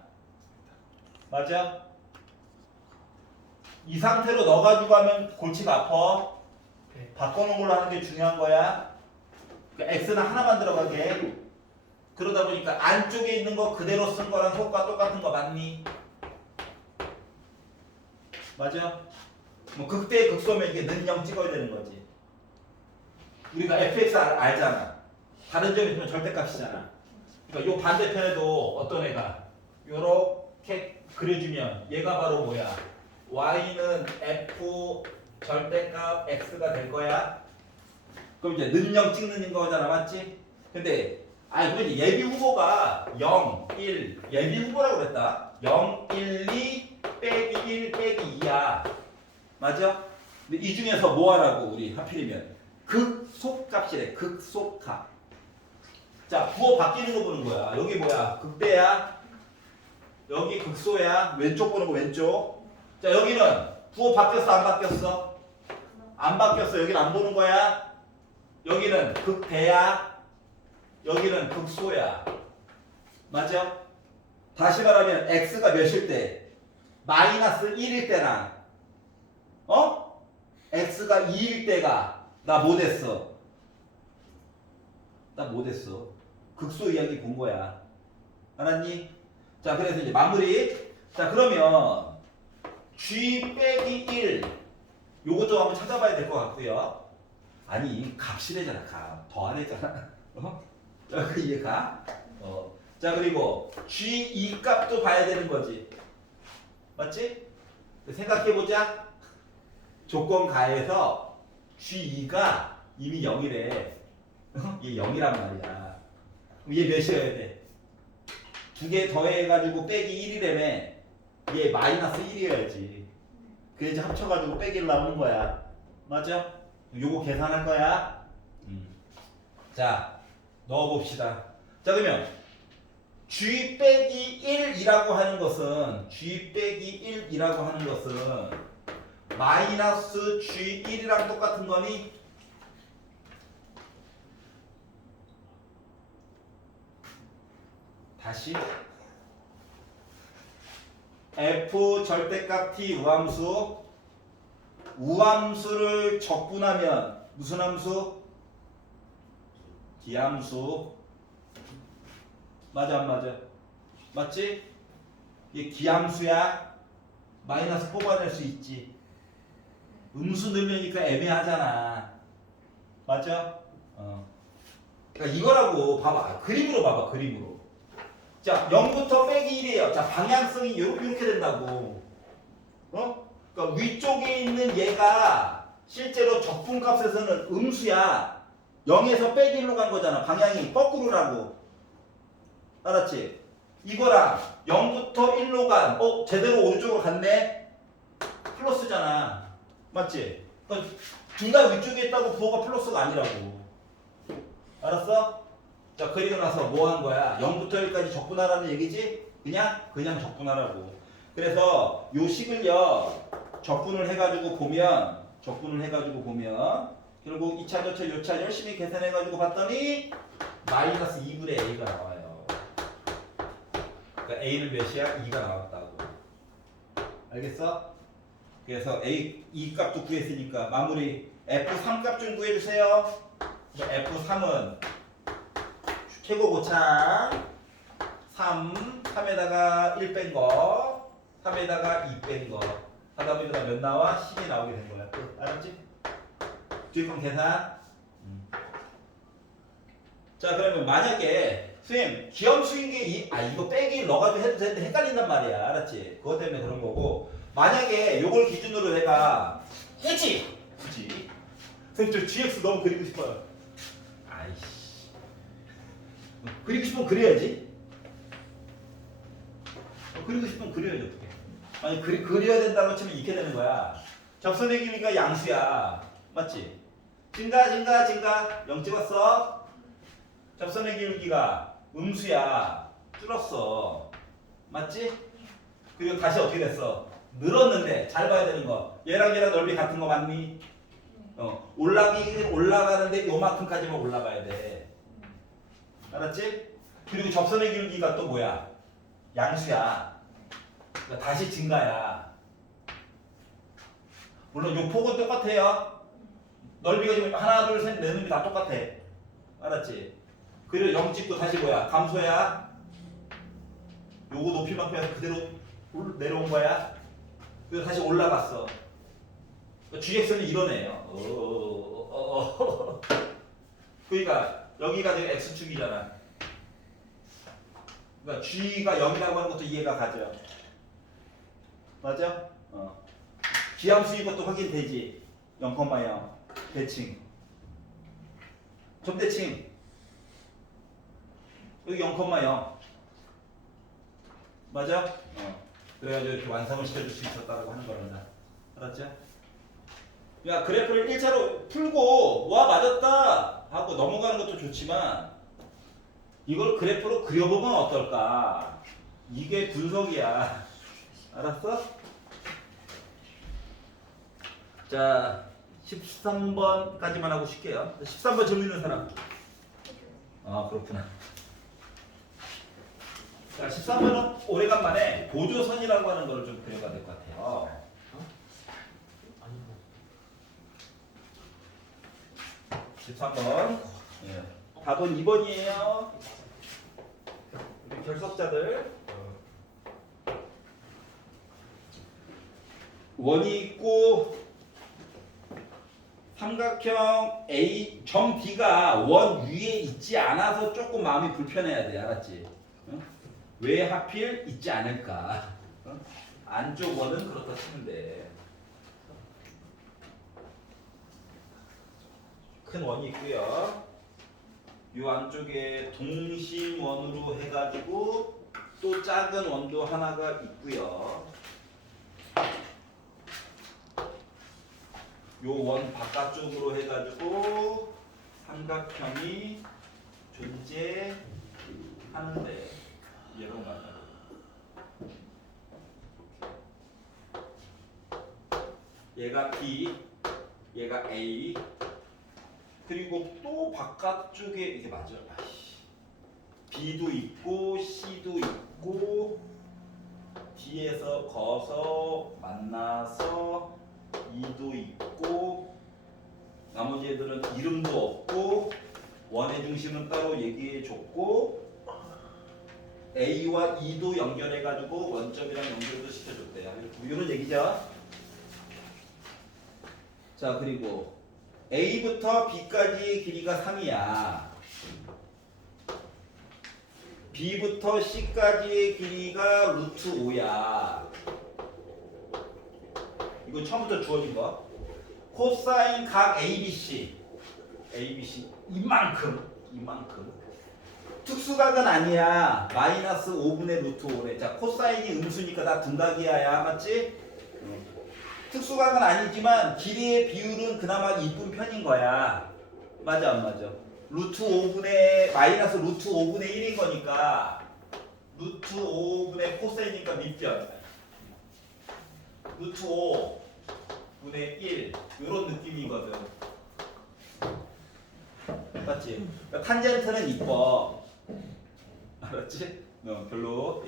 맞죠? 이 상태로 넣어가지고 하면 골치가 아파. 네. 바꿔놓은 걸로 하는 게 중요한 거야. 그러니까 x는 하나만 들어가게. 그러다 보니까 안쪽에 있는 거 그대로 쓴 거랑 효과 똑같은 거 맞니? 맞아? 뭐 극대의 극소면 이게 는0 찍어야 되는 거지. 우리가 fx 알잖아. 다른 점이 있으면 절대값이잖아. 그러니까 요 반대편에도 어떤 애가 요렇게 그려주면 얘가 바로 뭐야? y는 f 절대값 x가 될 거야. 그럼 이제 는0 찍는 거잖아. 맞지? 근데 그러지 예비 후보가 0, 1 예비 후보라고 그랬다. 0, 1, 2 빼기 1 빼기 2야. 맞아? 근데 이 중에서 뭐 하라고 우리 하필이면 극소값이래. 극소값. 자, 부호 바뀌는 거 보는 거야. 여기 뭐야? 극대야. 여기 극소야. 왼쪽 보는 거 왼쪽. 자, 여기는 부호 바뀌었어 안 바뀌었어? 안 바뀌었어. 여기는 안 보는 거야. 여기는 극대야. 여기는 극소야. 맞아? 다시 말하면 x가 몇일 때? 마이너스 1일 때랑 x가 2일 때가 나 뭐 됐어? 나 뭐 됐어? 극소 이야기 본 거야. 알았니? 자, 그래서 이제 마무리. 자, 그러면 g 빼기 1 요것도 한번 찾아봐야 될 것 같고요. 아니, 값이래잖아. 값. 더하래잖아. 자, 그 이해가? 자, 그리고 g2 값도 봐야 되는 거지. 맞지? 생각해보자. 조건 가에서 g2가 이미 0이래. 얘 0이란 말이야. 그럼 얘 몇이어야 돼? 두 개 더해가지고 빼기 1이라며. 얘 마이너스 1이어야지. 그래야지 합쳐가지고 빼기를 나오는 거야. 맞죠? 요거 계산할 거야. 자, 넣어봅시다. 자, 그러면 g 빼기 1이라고 하는 것은 마이너스 g1이랑 똑같은 거니? 다시 f 절대값 t 우함수를 적분하면 무슨 함수? 기함수. 맞아 안 맞아? 맞지? 이게 기함수야. 마이너스 뽑아낼 수 있지. 음수 넣으니까 애매하잖아. 맞죠? 그러니까 이거라고 봐봐. 그림으로 봐봐. 그림으로. 자, 0부터 빼기 1이에요. 자, 방향성이 이렇게 된다고. 그러니까 위쪽에 있는 얘가 실제로 적분값에서는 음수야. 0에서 빼기 1로 간 거잖아. 방향이 거꾸로라고. 알았지? 이거랑 0부터 1로 간, 제대로 오른쪽으로 갔네? 플러스잖아. 맞지? 그러니까 둘 다 위쪽에 있다고 부호가 플러스가 아니라고. 알았어? 자, 그리고 나서 뭐 한 거야? 0부터 1까지 적분하라는 얘기지? 그냥 적분하라고. 그래서 요 식을요, 적분을 해가지고 보면 결국 2차, 저차, 요차 열심히 계산해가지고 봤더니 마이너스 2분의 a가 나와요. 그러니까 a는 몇이야? 2가 나왔다고. 알겠어? 그래서 이 값도 구했으니까 마무리. f3 값 좀 구해주세요. f3은 최고 고참 3, 3에다가 1 뺀 거, 3에다가 2 뺀 거. 하다 보니까 몇 나와? 10이 나오게 된 거야. 또 알았지? 주입금 계산. 자 그러면 만약에 선생님 기염수인 게 이거 빼기 넣어가지고 해도 되는데 헷갈린단 말이야. 알았지? 그것 때문에 그런 거고 만약에 요걸 기준으로 내가 굳이 선생님 저 GX 너무 그리고 싶어요. 아이씨 그리고 싶으면 그려야지. 그리고 싶으면 그려야지 어떻게. 아니 그려야 된다고 치면 이렇게 되는 거야. 접선의 길이가 양수야. 맞지? 증가 0 찍었어. 접선의 기울기가 음수야. 줄었어. 맞지? 그리고 다시 어떻게 됐어? 늘었는데 잘 봐야 되는 거. 얘랑 넓이 같은 거 맞니? 올라가는데 요만큼까지만 올라가야 돼. 알았지? 그리고 접선의 기울기가 또 뭐야? 양수야. 그러니까 다시 증가야. 물론 요 폭은 똑같아요. 넓이가 지금 하나, 둘, 셋, 네 놈이 다 똑같아. 알았지? 그리고 0 찍고 다시 뭐야? 감소야. 요거 높이만큼 해서 그대로 내려온 거야. 그래서 다시 올라갔어. GX는 이런 애예요. 그러니까 여기가 지금 X축이잖아. 그러니까 G가 0이라고 하는 것도 이해가 가죠. 맞아? 기함수인 것도 확인되지. 0,0 대칭. 점대칭. 여기 0,0 맞아? 그래가지고 이렇게 완성을 시켜줄 수 있었다고 하는 거란다. 알았죠? 야 그래프를 1차로 풀고 와 맞았다 하고 넘어가는 것도 좋지만 이걸 그래프로 그려보면 어떨까? 이게 분석이야. 알았어? 자 13번까지만 하고 쉴게요. 13번 재밌는 사람. 아 그렇구나. 자 13번은 오래간만에 보조선이라고 하는 걸 좀 그려봐야 될 것 같아요. 13번. 예. 답은 2번이에요. 우리 결석자들. 원이 있고 삼각형 A 점 D가 원 위에 있지 않아서 조금 마음이 불편해야 돼. 알았지? 왜 하필 있지 않을까? 안쪽 원은 그렇다 치면 돼. 큰 원이 있고요. 이 안쪽에 동심원으로 해가지고 또 작은 원도 하나가 있고요. 요 원 바깥쪽으로 해가지고 삼각형이 존재하는데 얘로 말하는 얘가 B, 얘가 A. 그리고 또 바깥쪽에 이게 맞아. B도 있고 C도 있고 D에서 거서 만나서 E도 있고 나머지 애들은 이름도 없고 원의 중심은 따로 얘기해 줬고 A와 E도 연결해 가지고 원점이랑 연결도 시켜줬대요. 이런 얘기죠. 자 그리고 A부터 B까지의 길이가 3이야. B부터 C까지의 길이가 루트 5야. 이거 처음부터 주어진 거. 코사인 각 ABC 이만큼. 특수각은 아니야. 마이너스 5분의 루트 5래. 자 코사인이 음수니까 나 둔각이야야. 맞지? 특수각은 아니지만 길이의 비율은 그나마 이쁜 편인 거야. 맞아 안 맞아? 루트 5분의 마이너스 루트 5분의 1인 거니까 루트 5분의 코사인이니까 밑변 루트 5분의 1 이런 느낌이거든. 맞지? 그러니까 탄젠트는 이뻐. 알았지? 별로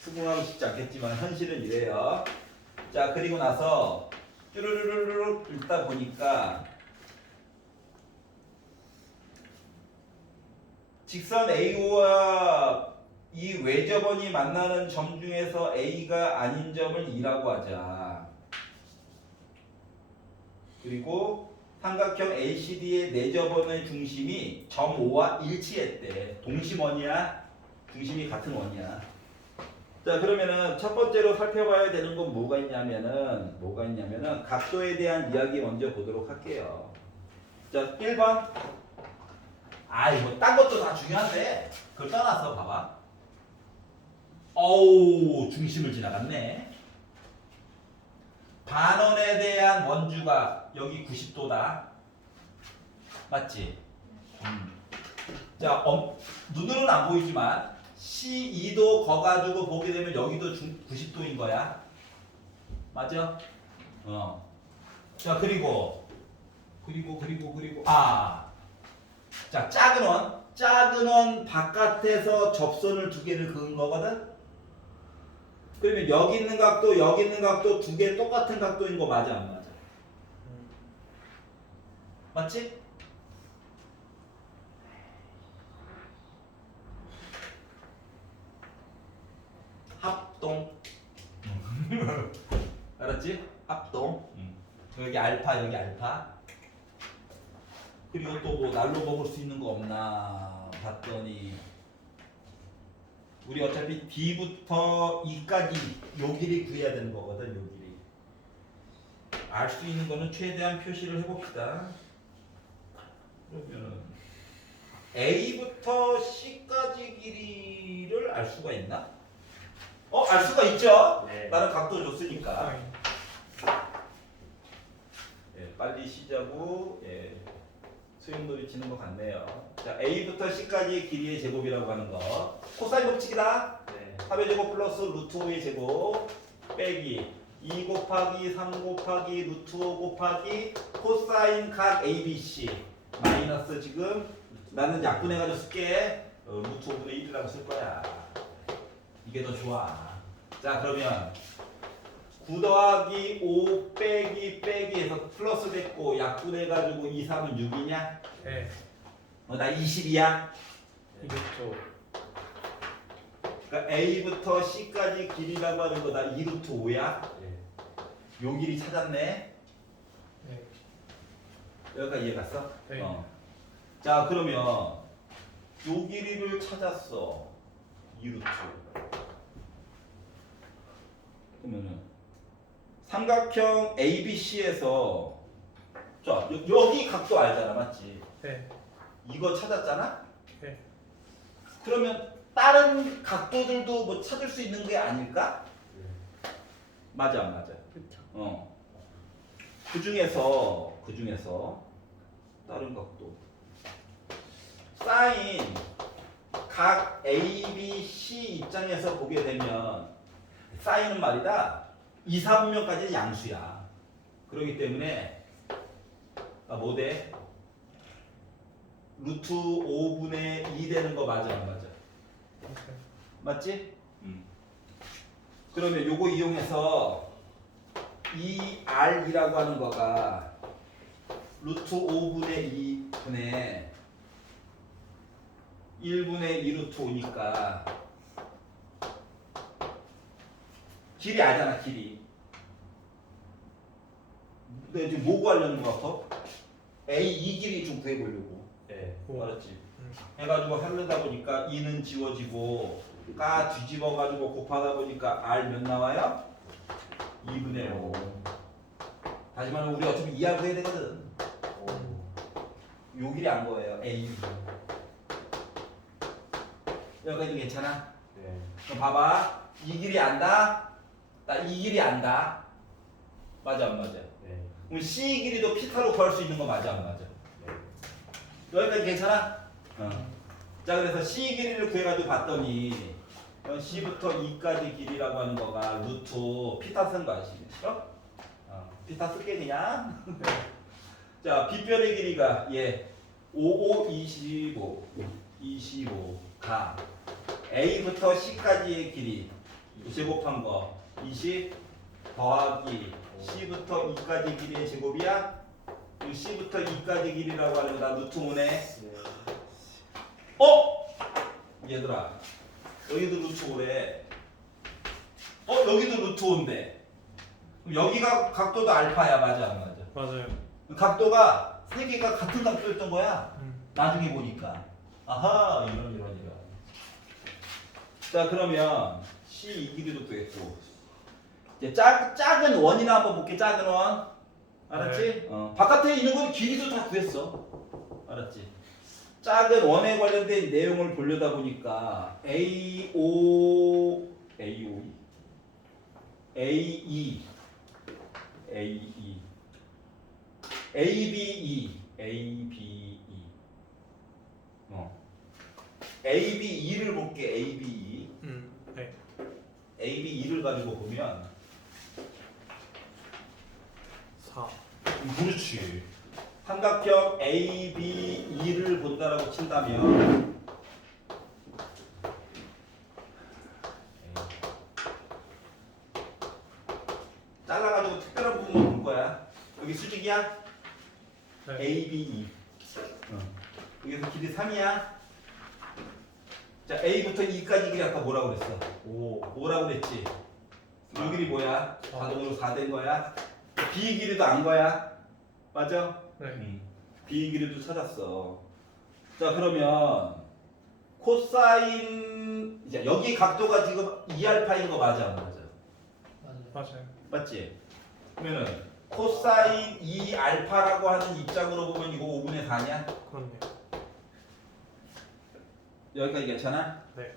수긍하고 싶지 않겠지만 현실은 이래요. 자 그리고 나서 쭈르르르르 읽다 보니까 직선 AO와 이 외접원이 만나는 점 중에서 A가 아닌 점을 2라고 하자. 그리고 삼각형 ACD의 내접원의 중심이 점 5와 일치했대. 동심원이야. 중심이 같은 원이야. 자, 그러면은 첫 번째로 살펴봐야 되는 건 뭐가 있냐면은 각도에 대한 이야기 먼저 보도록 할게요. 자, 1번. 뭐 딴 것도 다 중요한데 그걸 떠나서 봐봐. 어우, 중심을 지나갔네. 반원에 대한 원주가 여기 90도다. 맞지? 자, 눈으로는 안 보이지만 C2도 거가지고 보게 되면 여기도 90도인 거야. 맞아? 자, 그리고 자, 작은 원 바깥에서 접선을 두 개를 그은 거거든. 그러면 여기 있는 각도 두 개 똑같은 각도인 거 맞아, 안 맞아? 맞지? 합동. 알았지? 합동. 여기 알파, 여기 알파. 그리고 또 뭐 날로 먹을 수 있는 거 없나 봤더니 우리 어차피 D부터 E까지 요 길이 구해야 되는 거거든. 요 길이. 알 수 있는 거는 최대한 표시를 해봅시다. 그러면 A부터 C까지 길이를 알 수가 있나? 알 수가 있죠. 네. 나는 각도 줬으니까. 빨리 쉬자고. 소용돌이 치는 것 같네요. 자, A부터 C까지의 길이의 제곱이라고 하는 거. 코사인 법칙이다. 네. 3의 제곱 플러스 루트 5의 제곱 빼기 2 곱하기 3 곱하기 루트 5 곱하기 코사인 각 ABC 마이너스 지금 나는 약분해가지고 쓸게. 루트 5분의 1이라고 쓸 거야. 이게 더 좋아. 자, 그러면 9 더하기 5 빼기 해서 플러스 됐고 약분해가지고 2, 3은 6이냐? 네. 나 20이야. 이겼죠. 그러니까 A부터 C까지 길이라고 하는 거 나 2루트 5야. 네. 요 길이 찾았네. 네. 여기까지 이해 갔어? 네. 자, 그러면 요 길이를 찾았어. 2루트. 그러면은 삼각형 ABC에서 자, 여기 각도 알잖아. 맞지? 네. 이거 찾았잖아? 네. 그러면 다른 각도들도 뭐 찾을 수 있는 게 아닐까? 맞아, 안 맞아? 그렇죠. 그 중에서 다른 각도 사인 각 ABC 입장에서 보게 되면 사인은 말이다 2, 4분면까지는 양수야. 그렇기 때문에 뭐 돼? 루트 5분의 2 되는 거 맞아, 안 맞아? 맞지? 그러면 요거 이용해서 이 R이라고 하는 거가 루트 5분의 2분의 1분의 2 루트 5니까 길이 알잖아, 길이. 근데 지금 뭐 구하려는 거 같아? A 이 길이 좀 구해보려고. 네. 알았지? 해가지고 하려다 보니까 2는 지워지고 까 뒤집어가지고 곱하다 보니까 R 몇 나와요? 2분의 5. 다시 말하면 우리 어차피 2R 구해야 되거든. 요 길이 안 거예요. A. 여기까지 괜찮아? 네. 그럼 봐봐. 이 길이 안다. 나 이 길이 안다. 맞아, 안 맞아? 네. 그럼 C 길이도 피타로 구할 수 있는 거 맞아, 안 맞아? 여기까지 괜찮아? 자, 그래서 C 길이를 구해가지고 봤더니 C부터 E까지 길이라고 하는 거가 루트 피타 쓴 거 아시겠죠? 피타 쓸게 그냥. 자, 빗변의 길이가 5, 25가 A부터 C까지의 길이 제곱한 거 20 더하기 C부터 E까지 길이의 제곱이야? C부터 E까지 길이라고 하는 거다 루트 5네. 얘들아, 여기도 루트 5래. 여기도 루트 5인데. 그럼 여기가 각도도 알파야, 맞아, 안 맞아? 맞아요. 각도가 세 개가 같은 각도였던 거야. 음. 나중에 보니까. 아하, 이런. 자, 그러면 C 이 길이도 구했고. 이제 작은 원이나 한번 볼게. 작은 원. 알았지? 바깥에 있는 건 길이도 다 구했어. 알았지? 작은 원에 관련된 내용을 보려다 보니까 AE, ABE, ABE를 볼게. ABE. 네. ABE를 가지고 보면 4. 그렇지. 삼각형 ABE를 본다라고 친다면 잘라가지고 특별한 부분만 볼 거야. 여기 수직이야? 네. ABE. 여기서 길이 3이야. 자, A부터 E까지 길이 아까 뭐라고 그랬어? 5라고 그랬지? 이 길이 뭐야? 자동으로 4 된 거야? B 길이도 안 거야? 맞아? 네. B 길이도 찾았어. 자, 그러면 코사인 이제 여기 각도가 지금 2알파인 거 맞아? 안 맞아? 맞아요. 맞지? 그러면은 코사인 2알파라고 하는 입장으로 보면 이거 5분의 4냐? 그렇네요. 여기까지 괜찮아? 네.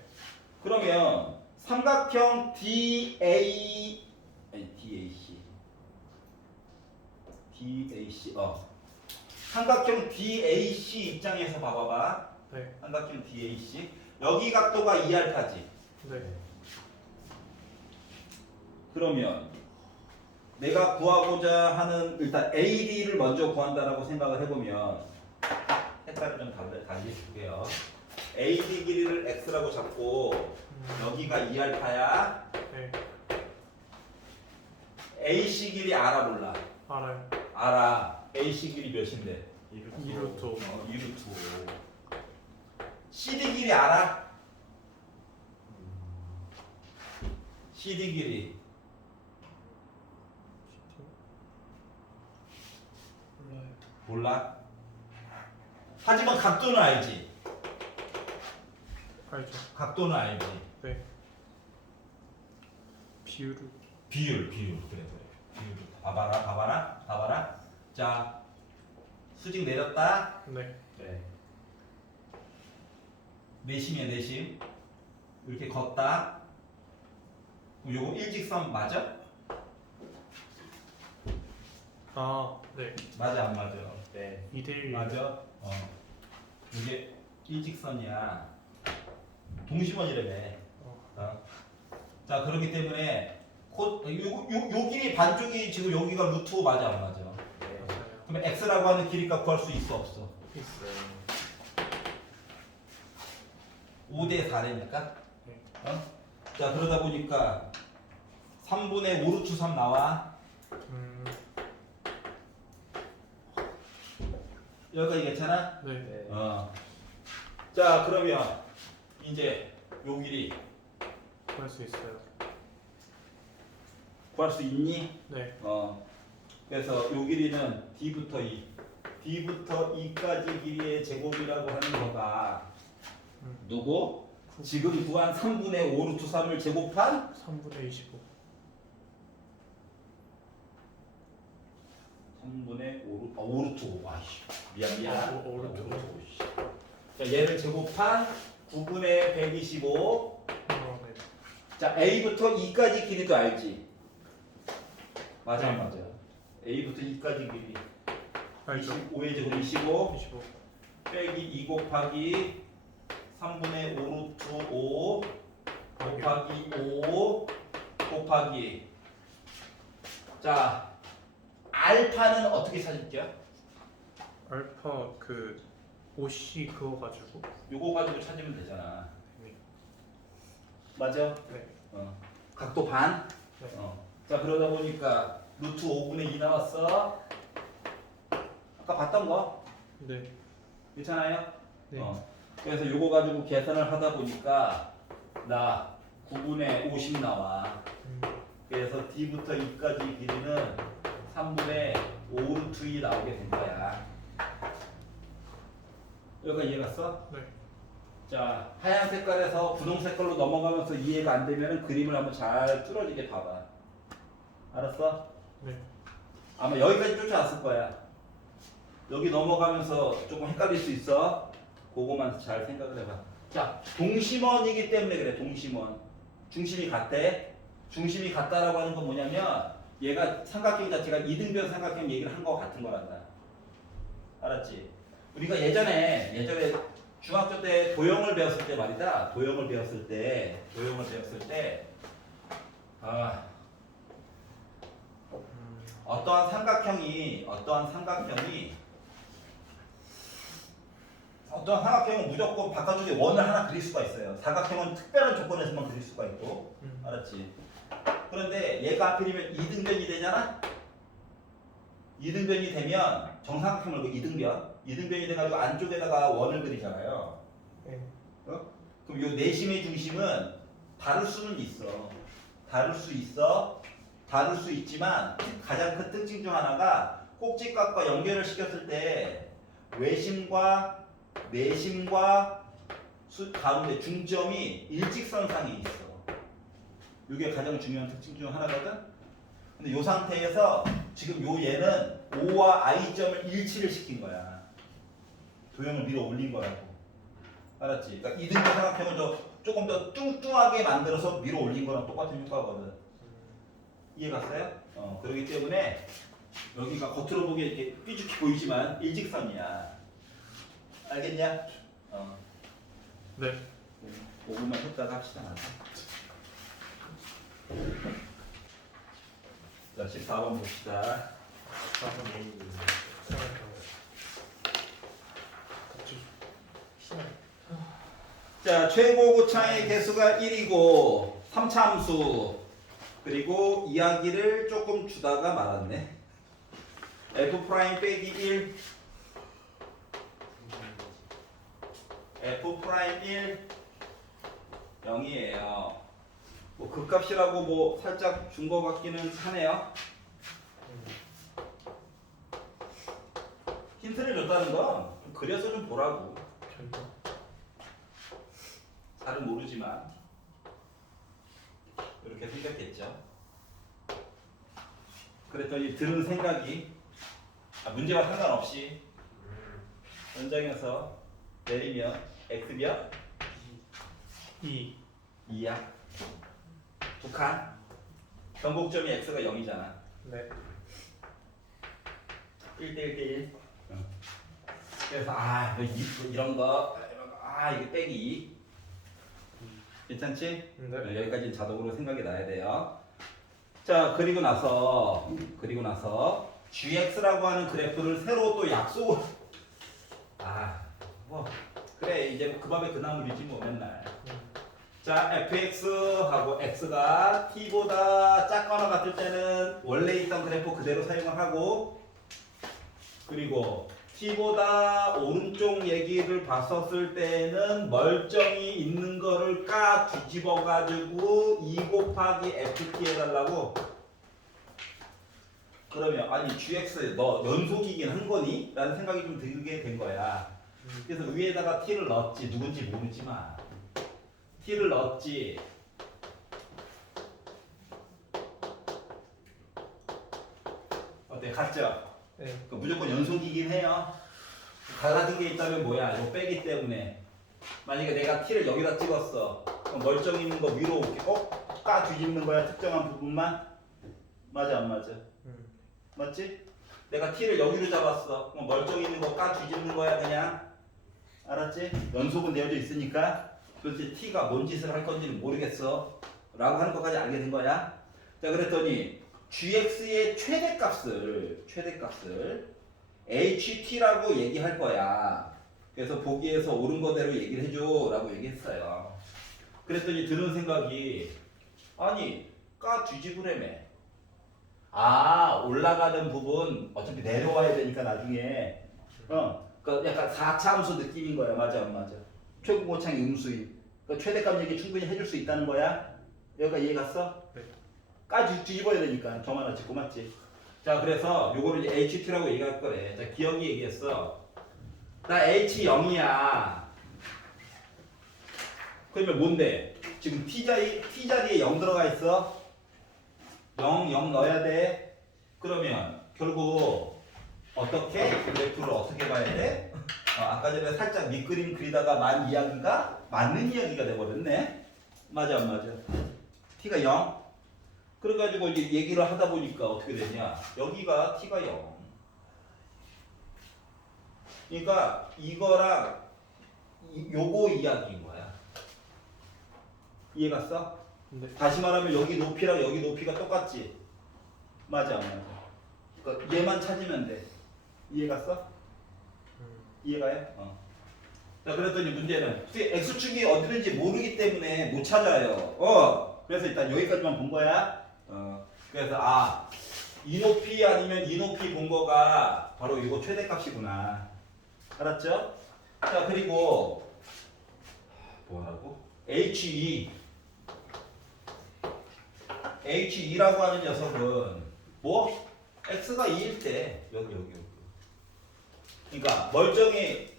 그러면 삼각형 DAC 삼각형 DAC 입장에서 봐봐봐. 네. 삼각형 DAC 여기 각도가 2알파지. 네. 그러면 내가 구하고자 하는 일단 AD를 먼저 구한다라고 생각을 해보면 색깔을 좀 달리 줄게요. AD 길이를 X라고 잡고 여기가 2알파야. 네. AC 길이 알아 몰라? 알아요. 알아. AC 길이 몇인데? 2루트. 2루트. CD 길이 알아? CD 길이 몰라요. 몰라? 하지만 각도는 알지? 알죠. 각도는 알지? 네. 비율을. 비율 그래. 비율 봐봐라. 자, 수직 내렸다. 네. 내심이야 내심. 이렇게 걷다. 그럼 요거 일직선 맞아? 아, 네. 맞아 안 맞아? 네. 2대1. 맞아. 이게 일직선이야. 동심원이라며. 자, 그렇기 때문에 요 길이 반쪽이 지금 여기가 루트 5 맞아 안 맞아? 네. 맞아요. 그러면 x라고 하는 길이값 구할 수 있어 없어? 있어요. 5대 4되니까. 네. 자, 그러다 보니까 3분의 5 루트 3 나와. 여기까지 괜찮아? 네. 네. 자, 그러면 이제 요 길이 구할 수 있어요. 구할 수 있니? 네. 그래서 요 길이는 D부터 E까지 길이의 제곱이라고 하는 거가 누구? 지금 구한 3분의 5 루트 3을 제곱한 3분의 25. 3분의 5 루트 5. 아이씨. 미안. 5 루트 5. 자, 얘를 제곱한 9분의 125. 네. 자, A부터 E까지 길이도 알지? 맞아, 네. 맞아. A부터 E까지 길이. 알죠. 5의 제곱 25 25. 빼기 2 곱하기 3분의 5 루트 5 곱하기 5 곱하기. 자, 알파는 어떻게 찾을게요? 알파 그 OC 그거 가지고. 요거 가지고 찾으면 되잖아. 네. 맞아? 네. 각도 반? 네. 자, 그러다 보니까 루트 5분의 2 나왔어. 아까 봤던 거? 네. 괜찮아요? 네. 그래서 요거 가지고 계산을 하다 보니까 나 9분의 50 나와. 그래서 D부터 E까지 길이는 3분의 5루트 2 나오게 된 거야. 여기가 이해갔어? 네. 자, 하얀 색깔에서 분홍 색깔로 넘어가면서 이해가 안 되면 그림을 한번 잘 뚫어지게 봐봐. 알았어? 네. 아마 여기까지 쫓아왔을 거야. 여기 넘어가면서 조금 헷갈릴 수 있어. 그거만 잘 생각을 해봐. 자, 동심원이기 때문에 그래. 동심원. 중심이 같대. 중심이 같다라고 하는 건 뭐냐면 얘가 삼각형 자체가 이등변 삼각형 얘기를 한 거 같은 거란다. 알았지? 우리가 예전에 중학교 때 도형을 배웠을 때 말이다. 도형을 배웠을 때 어떠한 삼각형은 무조건 바깥쪽에 원을 하나 그릴 수가 있어요. 사각형은 특별한 조건에서만 그릴 수가 있고, 알았지? 그런데 얘가 하필이면 이등변이 되잖아? 이등변이 되면 정사각형 말고 이등변이 돼가지고 안쪽에다가 원을 그리잖아요. 네. 그럼 요 내심의 중심은 다를 수는 있어. 다를 수 있지만 가장 큰 특징 중 하나가 꼭지각과 연결을 시켰을 때 외심과 내심과 가운데 중점이 일직선상에 있어. 이게 가장 중요한 특징 중 하나거든. 근데 이 상태에서 지금 요 얘는 O와 I점을 일치를 시킨 거야. 도형을 밀어 올린 거라고. 알았지? 그러니까 이등변 삼각형을 조금 더 뚱뚱하게 만들어서 밀어 올린 거랑 똑같은 효과거든. 이해갔어요? 그렇기 때문에 여기가 겉으로 보기에 이렇게 삐죽해 보이지만 일직선이야. 알겠냐? 네. 5분만 했다가 합시다. 자, 14번 봅시다. 자, 최고 고차의 개수가 1이고 3차함수 그리고 이야기를 조금 주다가 말았네. f 프라임 빼기 1 f 프라임 1 0이에요. 뭐 극값이라고 뭐 살짝 준 거 같기는 하네요. 힌트를 줬다는 건 그려서 좀 보라고. 잘은 모르지만 이렇게 생겼겠죠. 그랬더니 들은 생각이 문제와 상관없이 연장해서 내리면 x몇? 2야. 두 칸. 변곡점이 x가 0이잖아. 네. 1대 1대 1. 그래서 이런 거 이게 빼기 2. 괜찮지? 네. 여기까지는 자동으로 생각이 나야 돼요. 자, 그리고 나서 gx라고 하는 그래프를 새로 또 약속을 그래 이제 그 밥에 그 나물이지 뭐 맨날. 자, fx하고 x가 t보다 작거나 같을 때는 원래 있던 그래프 그대로 사용을 하고, 그리고 t보다 오른쪽 얘기를 봤었을 때는 멀쩡히 있는 거를 까 뒤집어 가지고 2 곱하기 ft 해달라고. 그러면 아니 gx 너 연속이긴 한 거니? 라는 생각이 좀 들게 된 거야. 그래서 위에다가 t를 넣었지. 누군지 모르지만 t를 넣었지. 어때? 같죠? 네. 무조건 연속이긴 해요. 갈라진 게 있다면 뭐야? 이거 빼기 때문에. 만약에 내가 t를 여기다 찍었어. 그럼 멀쩡히 있는 거 위로 이렇게 까 뒤집는 거야. 특정한 부분만. 맞아 안 맞아? 맞지? 내가 t를 여기로 잡았어. 그럼 멀쩡히 있는 거 까 뒤집는 거야 그냥. 알았지? 연속은 되어져 있으니까. 도대체 t가 뭔 짓을 할 건지는 모르겠어. 라고 하는 것까지 알게 된 거야. 자, 그랬더니 gx의 최대값을 ht라고 얘기할 거야. 그래서 보기에서 옳은 거대로 얘기를 해줘 라고 얘기했어요. 그랬더니 드는 생각이 아니 까 뒤집으래매. 올라가는 부분 어차피 내려와야 되니까 나중에 그 약간 4차 함수 느낌인 거야. 맞아 안 맞아? 최고 고창 음수인. 그 최대값 얘기 충분히 해줄 수 있다는 거야. 여기가 이해 갔어? 네. 까 뒤집어야 되니까 점 하나 찍고 맞지? 자, 그래서 요거를 이제 H2라고 얘기할 거래. 자, 기억이 얘기했어. 나 H0이야. 그러면 뭔데? 지금 T자리에 0 들어가 있어. 0, 0 넣어야 돼. 그러면 결국 어떻게? 그래프를 어떻게 봐야 돼? 아까 전에 살짝 밑그림 그리다가 만 이야기가 맞는 이야기가 돼버렸네. 맞아 안 맞아? T가 0. 그래가지고 이제 얘기를 하다 보니까 어떻게 되냐? 여기가 T가 0. 그러니까 이거랑 요거 이야기인 거야. 이해갔어? 네. 다시 말하면 여기 높이랑 여기 높이가 똑같지? 맞아 안 맞아? 그러니까 얘만 찾으면 돼. 이해갔어? 이해가요? 자, 그랬더니 문제는 x축이 어디든지 모르기 때문에 못 찾아요. 그래서 일단 여기까지만 본 거야. 그래서 이 높이 아니면 이 높이 본 거가 바로 이거 최대값이구나. 알았죠? 자, 그리고 뭐라고? H2라고 하는 녀석은 뭐? x가 2일 때 여기. 그러니까 멀쩡히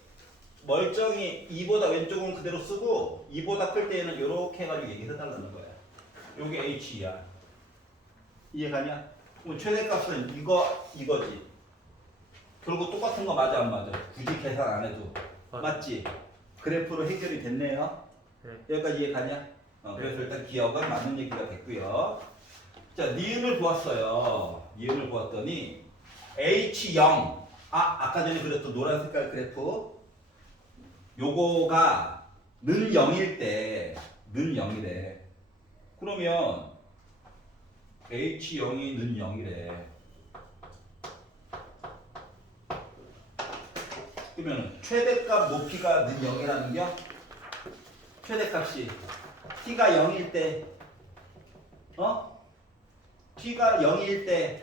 2보다 왼쪽은 그대로 쓰고 2보다 클 때에는 이렇게 해가지고 얘기해달라는 거야. 요게 H야. 이해가냐? 그럼 최대값은 이거지. 결국 똑같은 거 맞아 안 맞아? 굳이 계산 안 해도 맞지? 그래프로 해결이 됐네요. 네. 여기까지 이해가냐? 그래서 일단 기억은 맞는 얘기가 됐고요. 자, 니은을 보았어요. 니은을 보았더니 H0 아까 전에 그렸던 노란 색깔 그래프 요거가 는 0일 때 는 0이래. 그러면 H0이 는 0이래. 그러면 최대값 높이가 는 0이라는 겨? 최대값이 T가 0일 때 T가 0일 때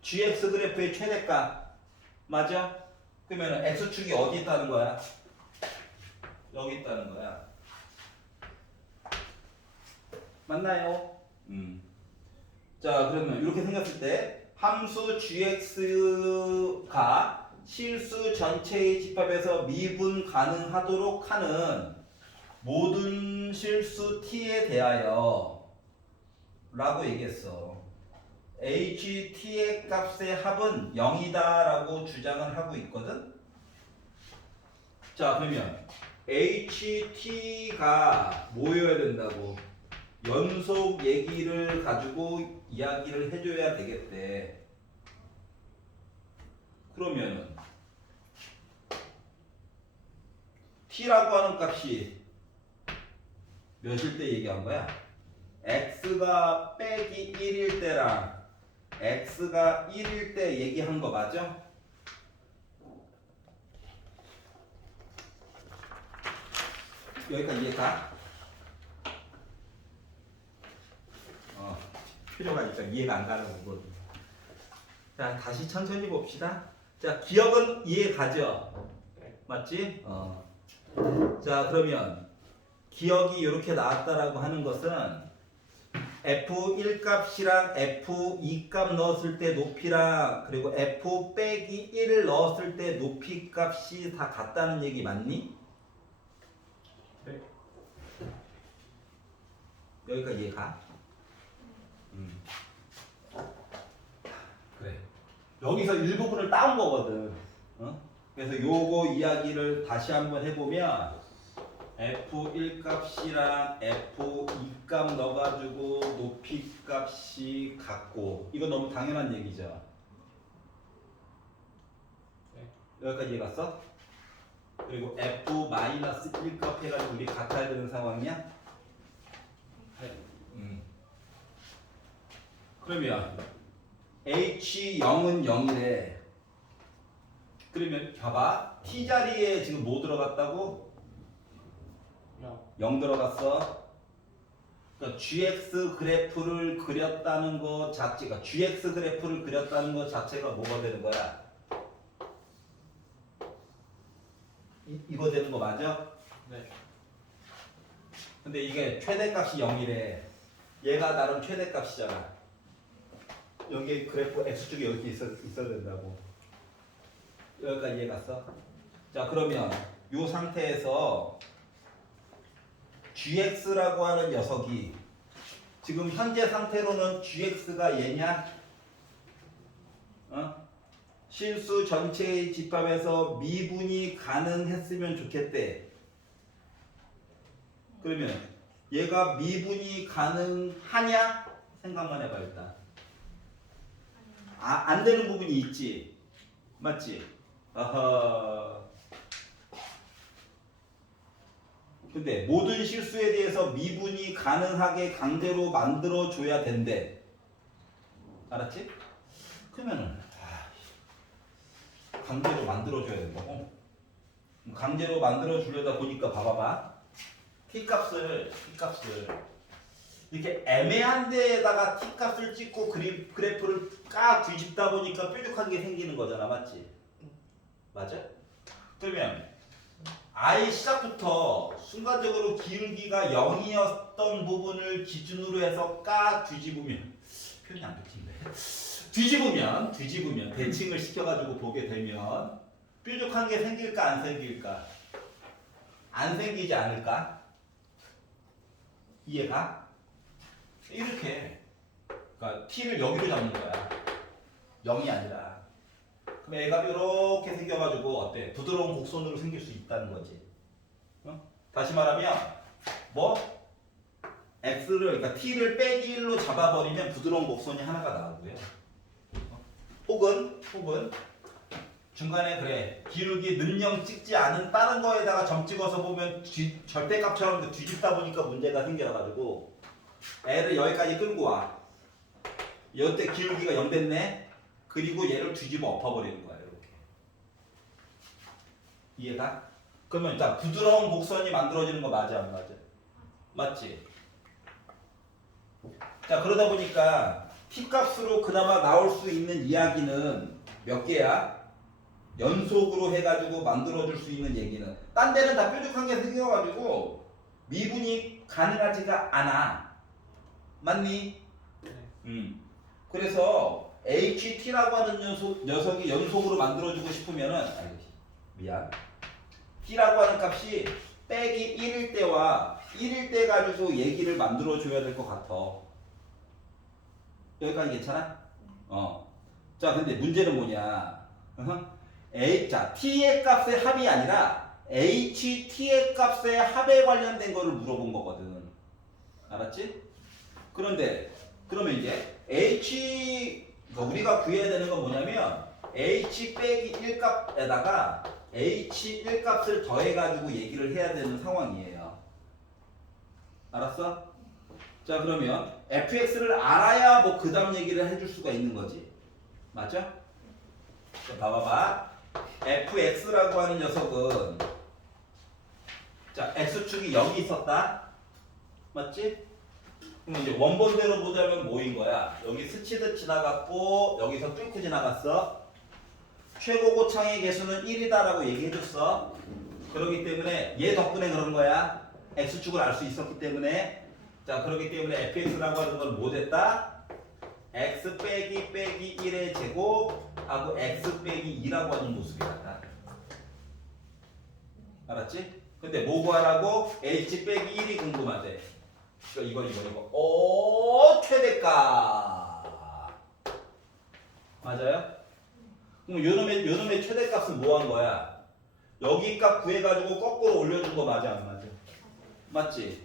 GX 그래프의 최대값 맞아? 그러면 X축이 어디 있다는 거야? 여기 있다는 거야. 맞나요? 자, 그러면 이렇게 생겼을 때 함수 GX가 실수 전체의 집합에서 미분 가능하도록 하는 모든 실수 T에 대하여 라고 얘기했어. HT의 값의 합은 0이다 라고 주장을 하고 있거든. 자, 그러면 HT가 뭐여야 된다고? 연속 얘기를 가지고 이야기를 해줘야 되겠대. 그러면은 T라고 하는 값이 몇일 때 얘기한 거야? X가 빼기 1일 때랑 X가 1일 때 얘기한 거 맞아? 여기까지 이해가? 필요가 있어. 이해가 안 가는 거고. 자, 다시 천천히 봅시다. 자, 기억은 이해 가죠? 맞지? 자, 그러면 기억이 이렇게 나왔다라고 하는 것은 F1 값이랑 F2 값 넣었을 때 높이랑 그리고 F 빼기 1을 넣었을 때 높이 값이 다 같다는 얘기 맞니? 네. 여기까지 이해가? 그래. 여기서 일부분을 따온 거거든. 그래서 요거 이야기를 다시 한번 해보면 F1 값이랑 F2 값 넣어가지고 높이 값이 같고 이거 너무 당연한 얘기죠. 네. 여기까지 이해갔어? 그리고 F-1 값 해가지고 우리 같아야 되는 상황이야? 네. 그러면 H0은 0이래. 그러면 봐봐. T자리에 지금 뭐 들어갔다고? 0 들어갔어. 그러니까 GX 그래프를 그렸다는 거 자체가 GX 그래프를 그렸다는 거 자체가 뭐가 되는 거야? 이거 되는 거 맞아? 네. 근데 이게 최대값이 0이래. 얘가 나름 최대값이잖아. 여기 그래프 x축이 여기 있어야 된다고. 여기까지 이해 갔어? 자 그러면 이 상태에서 gx라고 하는 녀석이 지금 현재 상태로는 gx가 얘냐? 실수 전체의 집합에서 미분이 가능했으면 좋겠대. 그러면 얘가 미분이 가능하냐? 생각만 해봐 일단. 안 되는 부분이 있지. 맞지? 아하. 근데 모든 실수에 대해서 미분이 가능하게 강제로 만들어줘야 된대. 알았지? 그러면은 강제로 만들어줘야 된다고? 강제로 만들어주려다 보니까 봐봐봐. t값을 이렇게 애매한 데에다가 t값을 찍고 그래프를 까 뒤집다 보니까 뾰족한 게 생기는 거잖아. 맞지? 맞아? 그러면 아예 시작부터 순간적으로 기울기가 0이었던 부분을 기준으로 해서 까 뒤집으면 표현이 안 붙이네. 뒤집으면 대칭을 시켜가지고 보게 되면 뾰족한 게 생길까 안 생길까? 안 생기지 않을까? 이해가? 이렇게 그러니까 t를 여기로 잡는 거야. 0이 아니라. 그럼 애가 이렇게 생겨가지고 어때? 부드러운 곡선으로 생길 수 있다는 거지. 다시 말하면 뭐? x를 그러니까 t를 빼기 1로 잡아버리면 부드러운 곡선이 하나가 나오고요. 혹은 중간에 그래 기울기 는영 찍지 않은 다른 거에다가 점 찍어서 보면 절대값처럼 뒤집다 보니까 문제가 생겨가지고 애를 여기까지 끌고 와. 이때 기울기가 0 됐네. 그리고 얘를 뒤집어 엎어버리는 거야. 이렇게. 이해가? 그러면 자 부드러운 곡선이 만들어지는 거 맞아 안 맞아? 맞지? 자 그러다 보니까 t값으로 그나마 나올 수 있는 이야기는 몇 개야? 연속으로 해가지고 만들어줄 수 있는 얘기는 딴 데는 다 뾰족한 게 생겨가지고 미분이 가능하지가 않아. 맞니? 그래서 ht라고 하는 녀석이 연속으로 만들어주고 싶으면은 미안 t라고 하는 값이 빼기 1일 때와 1일 때 가지고 얘기를 만들어줘야 될 것 같아. 여기까지 괜찮아? 자, 근데 문제는 뭐냐? 자, t의 값의 합이 아니라 ht의 값의 합에 관련된 거를 물어본 거거든. 알았지? 그런데, 그러면 이제 우리가 구해야 되는 건 뭐냐면 h 빼기 1 값에다가 h1 값을 더해가지고 얘기를 해야 되는 상황이에요. 알았어? 자 그러면 fx를 알아야 뭐 그 다음 얘기를 해줄 수가 있는 거지. 맞죠? 자 봐봐봐. fx라고 하는 녀석은 자 x축이 0이 있었다. 맞지? 그럼 이제 원본대로 보자면 뭐인 거야? 여기 스치듯 지나갔고 여기서 뚫고 지나갔어. 최고 고창의 개수는 1이다라고 얘기해줬어. 그렇기 때문에 얘 덕분에 그런 거야. x축을 알 수 있었기 때문에. 자 그렇기 때문에 fx라고 하는 건 뭐 됐다? x 빼기 1의 제곱하고 x 빼기 2라고 하는 모습이 같다. 알았지? 근데 뭐 구하라고? h 빼기 1이 궁금하대. 이거. 오 최대값. 맞아요? 그럼 요놈의 최대값은 뭐 한 거야? 여기 값 구해가지고 거꾸로 올려준 거 맞아 안 맞아? 맞지?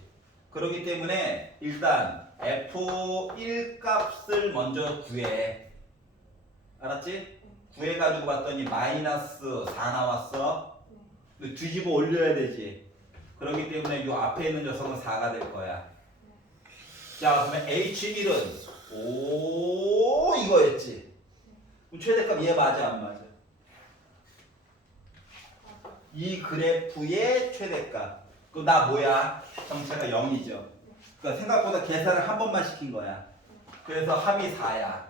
그렇기 때문에 일단 f1 값을 먼저 구해. 알았지? 구해가지고 봤더니 마이너스 4 나왔어. 뒤집어 올려야 되지. 그렇기 때문에 이 앞에 있는 녀석은 4가 될 거야. 자 그러면 h1은 오 이거였지. 그럼 최대값 얘 맞아 안 맞아? 이 그래프의 최대값. 그럼 나 뭐야? 정체가 0이죠. 그러니까 생각보다 계산을 한 번만 시킨 거야. 그래서 합이 4야.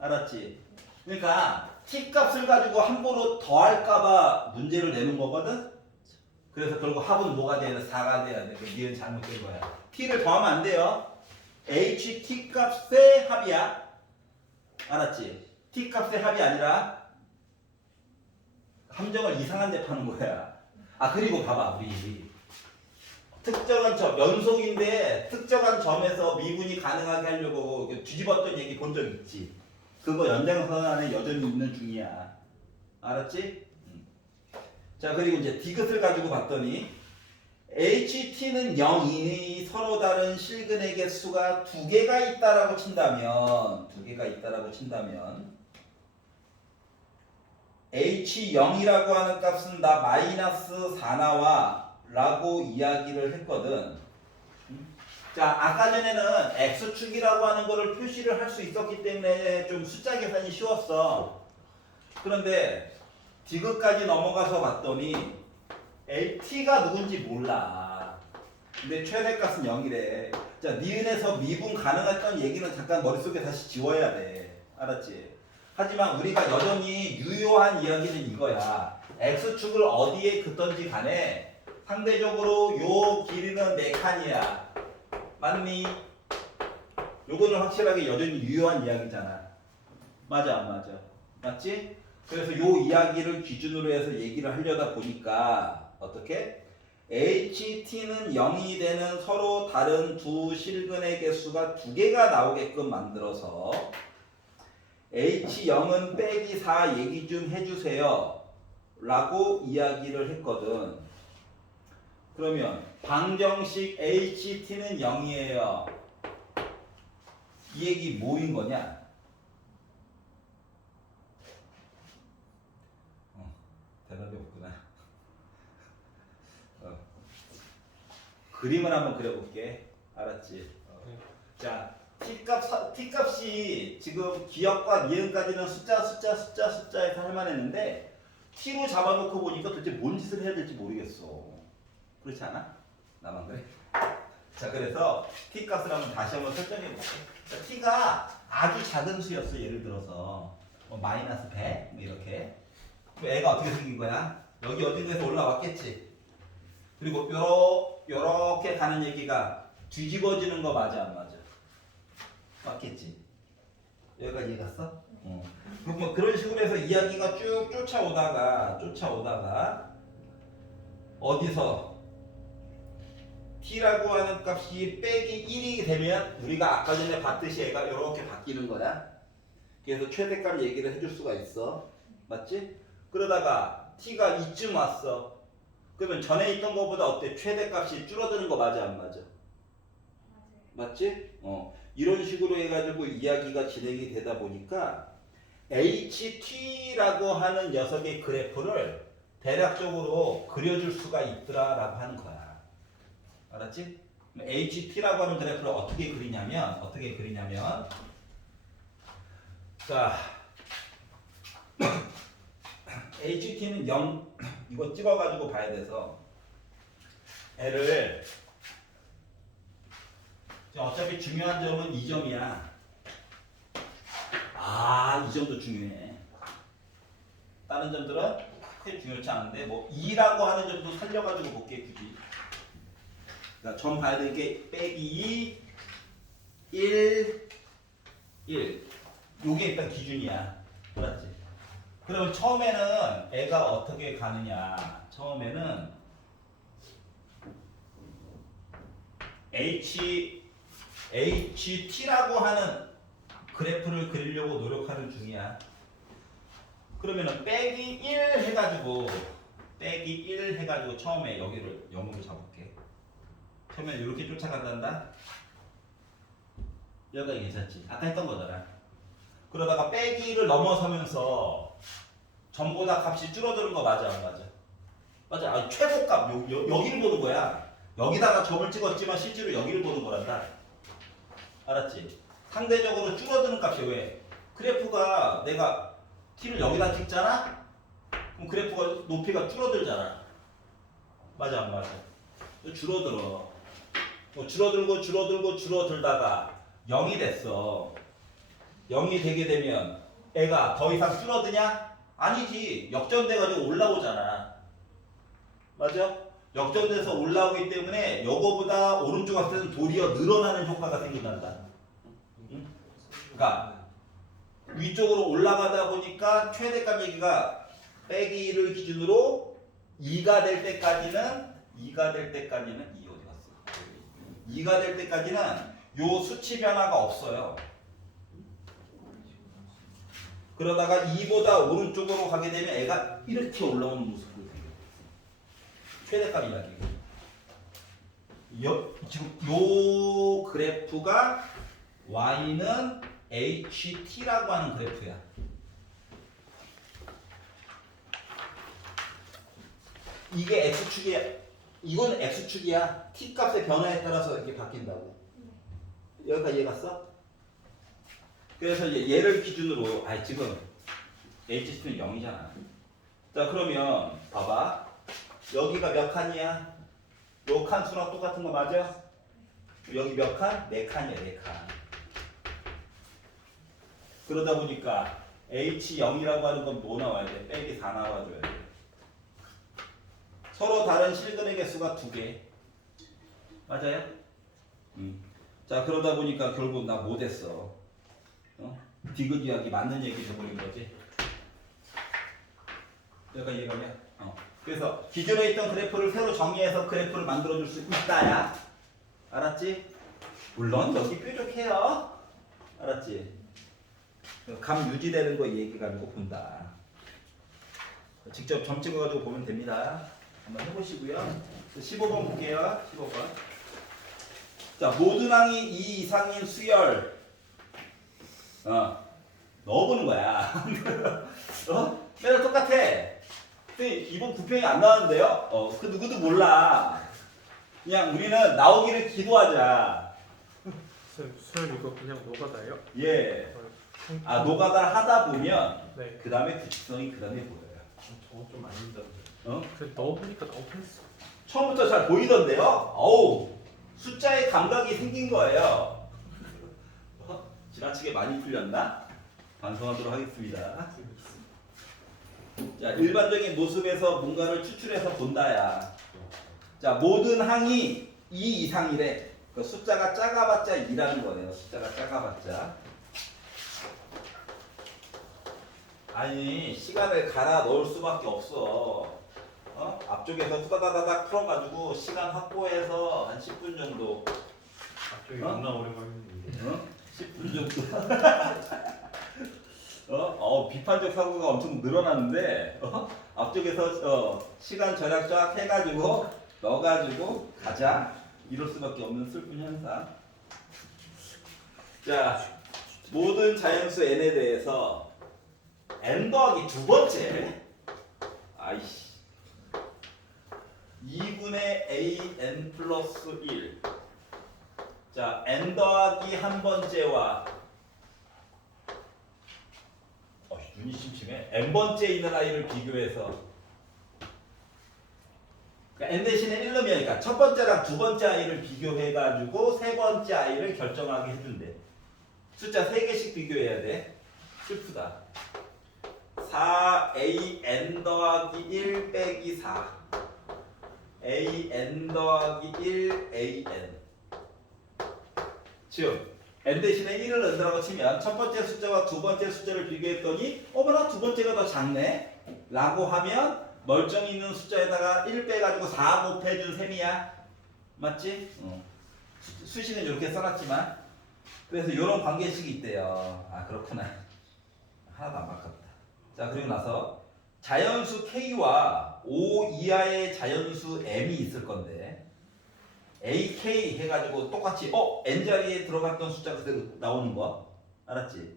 알았지? 그러니까 t값을 가지고 함부로 더할까봐 문제를 내는 거거든? 그래서 결국 합은 뭐가 돼야 돼? 4가 돼야 돼. 니은 잘못된 거야. t를 더하면 안 돼요. ht 값의 합이야. 알았지? t 값의 합이 아니라 함정을 이상한 데 파는 거야. 아 그리고 봐봐 우리 특정한 점 연속인데 특정한 점에서 미분이 가능하게 하려고 뒤집었던 얘기 본 적 있지? 그거 연장선 안에 여전히 있는 중이야. 알았지? 자 그리고 이제 디귿을 가지고 봤더니 HT는 0이 서로 다른 실근의 개수가 2개가 있다라고 친다면 H0이라고 하는 값은 나 마이너스 4 나와 라고 이야기를 했거든. 자 아까 전에는 X축이라고 하는 거를 표시를 할 수 있었기 때문에 좀 숫자 계산이 쉬웠어. 그런데 디귿까지 넘어가서 봤더니 LT가 누군지 몰라. 근데 최대값은 0이래. 자, 니은에서 미분 가능했던 얘기는 잠깐 머릿속에 다시 지워야 돼. 알았지? 하지만 우리가 여전히 유효한 이야기는 이거야. X축을 어디에 긋던지 간에 상대적으로 요 길이는 4칸이야. 맞니? 요거는 확실하게 여전히 유효한 이야기잖아. 맞아, 안 맞아? 맞지? 그래서 요 이야기를 기준으로 해서 얘기를 하려다 보니까 어떻게? HT는 0이 되는 서로 다른 두 실근의 개수가 2개가 나오게끔 만들어서 H0은 빼기 4 얘기 좀 해주세요 라고 이야기를 했거든. 그러면 방정식 HT는 0이에요. 이 얘기 뭐인 거냐? 대답이 없구나. 그림을 한번 그려볼게. 알았지? 자, t값이 지금 기억과 니은까지는 숫자에서 할만했는데 t로 잡아놓고 보니까 도대체 뭔 짓을 해야 될지 모르겠어. 그렇지 않아? 나만 그래? 자, 그래서 t값을 다시 한번 설정해볼게. 자, t가 아주 작은 수였어. 예를 들어서 뭐 마이너스 100 이렇게. 그럼 애가 어떻게 생긴 거야? 여기 어딘가에서 올라왔겠지. 그리고 요렇게 가는 얘기가 뒤집어지는 거 맞아 안 맞아? 맞겠지. 여기까지 이해갔어? 뭐 그런 식으로 해서 이야기가 쭉 쫓아오다가 어디서 t라고 하는 값이 빼기 1이 되면 우리가 아까 전에 봤듯이 얘가 이렇게 바뀌는 거야. 그래서 최대값 얘기를 해줄 수가 있어. 맞지? 그러다가 t가 이쯤 왔어. 그러면 전에 있던 것보다 어때? 최대값이 줄어드는 거 맞아 안 맞아? 맞지? 이런 식으로 해가지고 이야기가 진행이 되다 보니까 HT라고 하는 녀석의 그래프를 대략적으로 그려줄 수가 있더라라고 하는 거야. 알았지? HT라고 하는 그래프를 어떻게 그리냐면 자 HT는 0 이거 찍어가지고 봐야 돼서 애를 어차피 중요한 점은 이 점이야. 이 점도 중요해. 다른 점들은 크게 중요치 않은데 뭐 2라고 하는 점도 살려가지고 볼게 굳이. 그러니까 점 봐야 되는 게 빼기 2, 1 요게 일단 기준이야. 알았지? 그러면 처음에는 애가 어떻게 가느냐? 처음에는 HT라고 하는 그래프를 그리려고 노력하는 중이야. 그러면은 빼기 1 해가지고 처음에 여기를 0으로 잡을게. 처음에 이렇게 쫓아간단다. 여기가 괜찮지? 아까 했던 거잖아. 그러다가 빼기를 넘어서면서 전보다 값이 줄어드는 거 맞아 안 맞아? 맞아. 최고값 여기를 보는 거야. 여기다가 점을 찍었지만 실제로 여기를 보는 거란다. 알았지? 상대적으로 줄어드는 값이 왜? 그래프가 내가 t를 여기다 찍잖아? 그럼 그래프가 높이가 줄어들잖아. 맞아 안 맞아? 줄어들어. 줄어들다가 0이 됐어. 0이 되게 되면 애가 더 이상 줄어드냐? 아니지. 역전돼가지고 올라오잖아. 맞아? 역전돼서 올라오기 때문에 요거보다 오른쪽 앞에는 도리어 늘어나는 효과가 생긴단다. 응? 그러니까 위쪽으로 올라가다 보니까 최대값 얘기가 빼기 1을 기준으로 2가 될 때까지는 2가 될 때까지는 2 어디 갔어? 2가 될 때까지는 요 수치 변화가 없어요. 그러다가 2보다 오른쪽으로 가게 되면 애가 이렇게 올라오는 모습을 최대값 이야기. 지금 요 그래프가 y는 ht라고 하는 그래프야. 이게 x축이야. 이건 x축이야. t 값의 변화에 따라서 이렇게 바뀐다고. 여기까지 이해 갔어? 그래서 이제 얘를 기준으로 지금 h축은 0이잖아. 자 그러면 봐봐. 여기가 몇 칸이야? 요 칸 수랑 똑같은 거 맞아? 여기 몇 칸? 4칸이야 4칸. 그러다 보니까 h0이라고 하는 건 뭐 나와야 돼? 빼기 4 나와줘야 돼. 서로 다른 실근의 개수가 2개. 맞아요? 자 그러다 보니까 결국 나 못했어. 디귿 이야기 맞는 얘기 돼버린 거지. 여기까지 이해가냐? 그래서 기존에 있던 그래프를 새로 정리해서 그래프를 만들어줄 수 있다야. 알았지? 물론 여기 뾰족해요. 알았지? 감 유지되는 거 얘기 가지고 본다. 직접 점 찍어가지고 보면 됩니다. 한번 해보시고요. 15번 볼게요. 15번. 자, 모든 항이 2 이상인 수열. 넣어보는 거야. 맨날 똑같아. 근데 이번 부평이 안 나왔는데요? 그 누구도 몰라. 그냥 우리는 나오기를 기도하자. 수열 이거 그냥 노가다예요? 예. 노가다를 하다 보면 네. 그 다음에 구축성이 그 다음에 보여요. 저거 좀 아닌데. 그 넣어보니까 너무 했어. 처음부터 잘 보이던데요? 어우, 숫자의 감각이 생긴 거예요. 지나치게 많이 풀렸나? 반성하도록 하겠습니다. 자, 일반적인 모습에서 뭔가를 추출해서 본다야. 자, 모든 항이 2 이상이래. 그 숫자가 작아봤자 2라는 거예요. 숫자가 작아봤자. 아니, 시간을 갈아 넣을 수밖에 없어. 앞쪽에서 후다다다닥 풀어가지고 시간 확보해서 한 10분 정도. 갑자기 겁나 오래 걸리는데. 10분 정도. 비판적 사고가 엄청 늘어났는데 앞쪽에서 시간 절약 쫙 해가지고 넣어가지고 가자 이럴 수밖에 없는 슬픈 현상. 자, 모든 자연수 n에 대해서 n 더하기 두 번째 아이씨 2분의 an 플러스 1. 자, n 더하기 한 번째와 눈이 침침해. n번째 있는 아이를 비교해서 그러니까 n 대신에 1 넣으니까 첫 번째랑 두 번째 아이를 비교해가지고 세 번째 아이를 결정하게 해준대. 숫자 3개씩 비교해야 돼. 슬프다. 4an 더하기 1 빼기 4 an 더하기 1 an 즉 n 대신에 1을 넣는다고 치면 첫 번째 숫자와 두 번째 숫자를 비교했더니 어머나 두 번째가 더 작네 라고 하면 멀쩡히 있는 숫자에다가 1 빼가지고 4 곱해준 셈이야. 맞지? 수식은 이렇게 써놨지만 그래서 이런 관계식이 있대요. 그렇구나. 하나도 안 바꿨다. 자, 그리고 나서 자연수 k와 5 이하의 자연수 m이 있을 건데 AK 해가지고 똑같이 n자리에 들어갔던 숫자 그대로 나오는 거 알았지?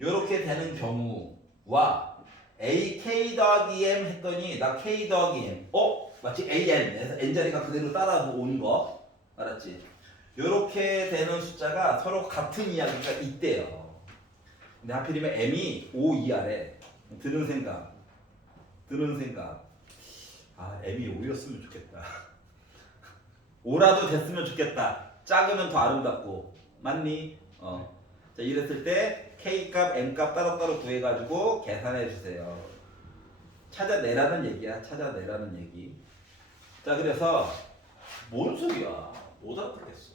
요렇게 되는 경우와 AK 더하기 M 했더니 나 K 더하기 M 마치 AN 해서 n자리가 그대로 따라오는 거 알았지? 요렇게 되는 숫자가 서로 같은 이야기가 있대요. 근데 하필이면 M이 5 이하래. 드는 생각 M이 5였으면 좋겠다. 5라도 됐으면 좋겠다. 작으면 더 아름답고. 맞니? 자, 이랬을 때 K값, M값 따로따로 구해가지고 계산해 주세요. 찾아내라는 얘기야. 찾아내라는 얘기. 자, 그래서 뭔 소리야? 못 알아듣겠어.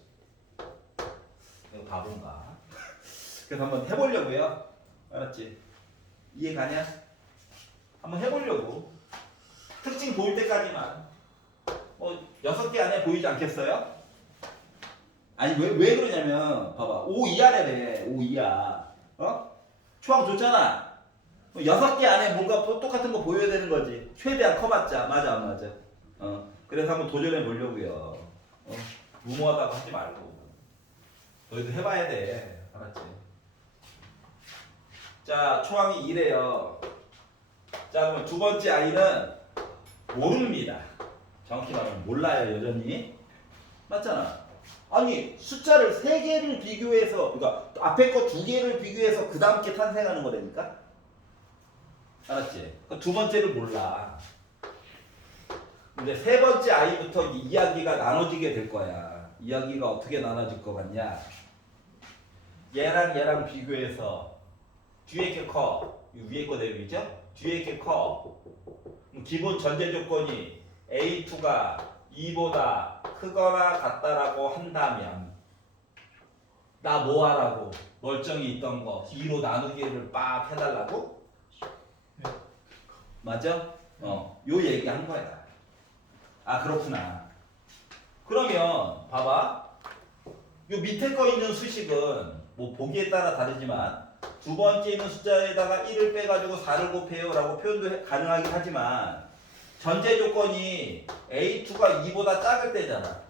이거 바본가? 그래서 한번 해보려고요. 알았지? 이해 가냐? 한번 해보려고. 특징 보일 때까지만. 6개 안에 보이지 않겠어요? 아니 왜 그러냐면 봐봐 5 이하래매 5 이하. 초항 줬잖아. 6개 안에 뭔가 똑같은 거 보여야 되는 거지. 최대한 커봤자 맞아 안 맞아? 그래서 한번 도전해 보려고요. 무모하다고 하지 말고 너희도 해봐야 돼. 알았지? 자 초항이 2래요. 자 그럼 두 번째 아이는 모릅니다. 정확히 말하면 몰라요 여전히. 맞잖아. 아니 숫자를 3개를 비교해서 그러니까 앞에 거 2개를 비교해서 그 다음 게 탄생하는 거라니까. 알았지? 두 번째를 몰라. 근데 세 번째 아이부터 이야기가 나눠지게 될 거야. 이야기가 어떻게 나눠질 것 같냐? 얘랑 비교해서 뒤에 게 커. 위에 거 내용이죠? 뒤에 게 커. 기본 전제 조건이 A2가 2보다 크거나 같다라고 한다면 나 뭐하라고? 멀쩡히 있던 거 2로 나누기를 빡 해달라고? 맞아? 요 얘기 한 거야. 아 그렇구나. 그러면 봐봐. 요 밑에 거 있는 수식은 뭐 보기에 따라 다르지만 두 번째 있는 숫자에다가 1을 빼가지고 4를 곱해요 라고 표현도 가능하긴 하지만 전제 조건이 A2가 2보다 작을 때잖아.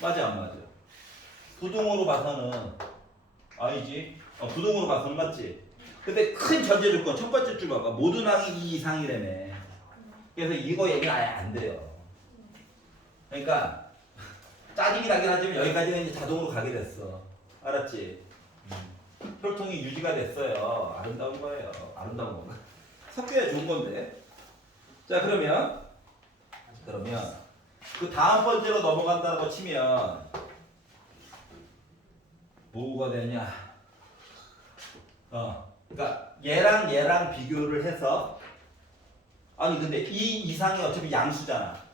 맞아 안 맞아? 부동으로 봐서는 아니지. 부동으로 봐서는 맞지. 근데 큰 전제 조건 첫 번째 줄 봐봐. 모든 항이 2 이상이라며. 그래서 이거 얘기는 아예 안 돼요. 그러니까 짜증이 나긴 하지만 여기까지는 이제 자동으로 가게 됐어. 알았지? 혈통이 유지가 됐어요. 아름다운 거예요. 아름다운 건가? 섞여야 좋은 건데. 자 그러면 그 다음 번째로 넘어간다고 치면 뭐가 되냐? 그러니까 얘랑 비교를 해서 아니 근데 이 이상이 어차피 양수잖아.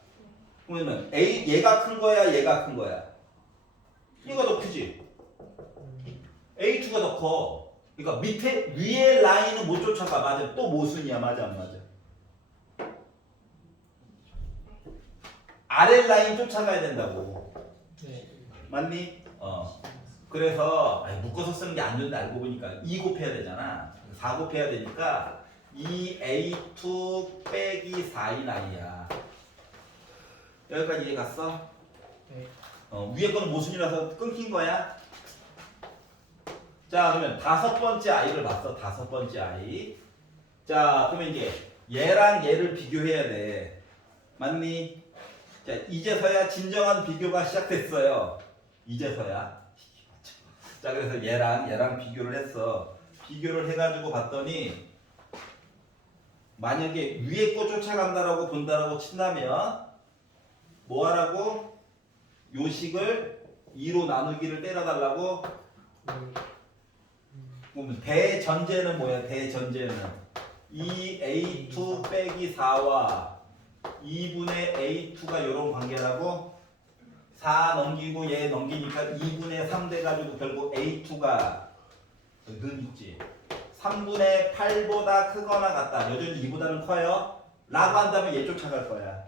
그러면 얘가 큰 거야, 얘가 큰 거야. 얘가 더 크지. A2가 더 커. 그러니까 위에 라인은 못 쫓아가. 맞아. 또 모순이야. 맞아 안 맞아? 아래 라인 쫓아가야 된다고. 맞니? 그래서 묶어서 쓰는 게 안 좋은데 알고 보니까 2 곱해야 되잖아. 4 곱해야 되니까 2A2 빼기 4인 아이야. 여기까지 이해 갔어? 네. 위에 거는 모순이라서 끊긴 거야. 자 그러면 다섯 번째 아이를 봤어. 다섯 번째 아이. 자 그러면 이제 얘랑 얘를 비교해야 돼. 맞니? 자 이제서야 진정한 비교가 시작됐어요. 이제서야. 자 그래서 얘랑 비교를 했어. 비교를 해가지고 봤더니 만약에 위에 거 쫓아간다라고 본다라고 친다면 뭐 하라고? 요식을 2로 나누기를 때려달라고? 그러면 대전제는 뭐야? 대전제는 2A2 빼기 4와 2분의 A2가 이런 관계라고? 4 넘기고 얘 넘기니까 2분의 3 돼가지고 결국 A2가 는 있지. 3분의 8보다 크거나 같다. 여전히 2보다는 커요. 라고 한다면 얘 쫓아갈 거야.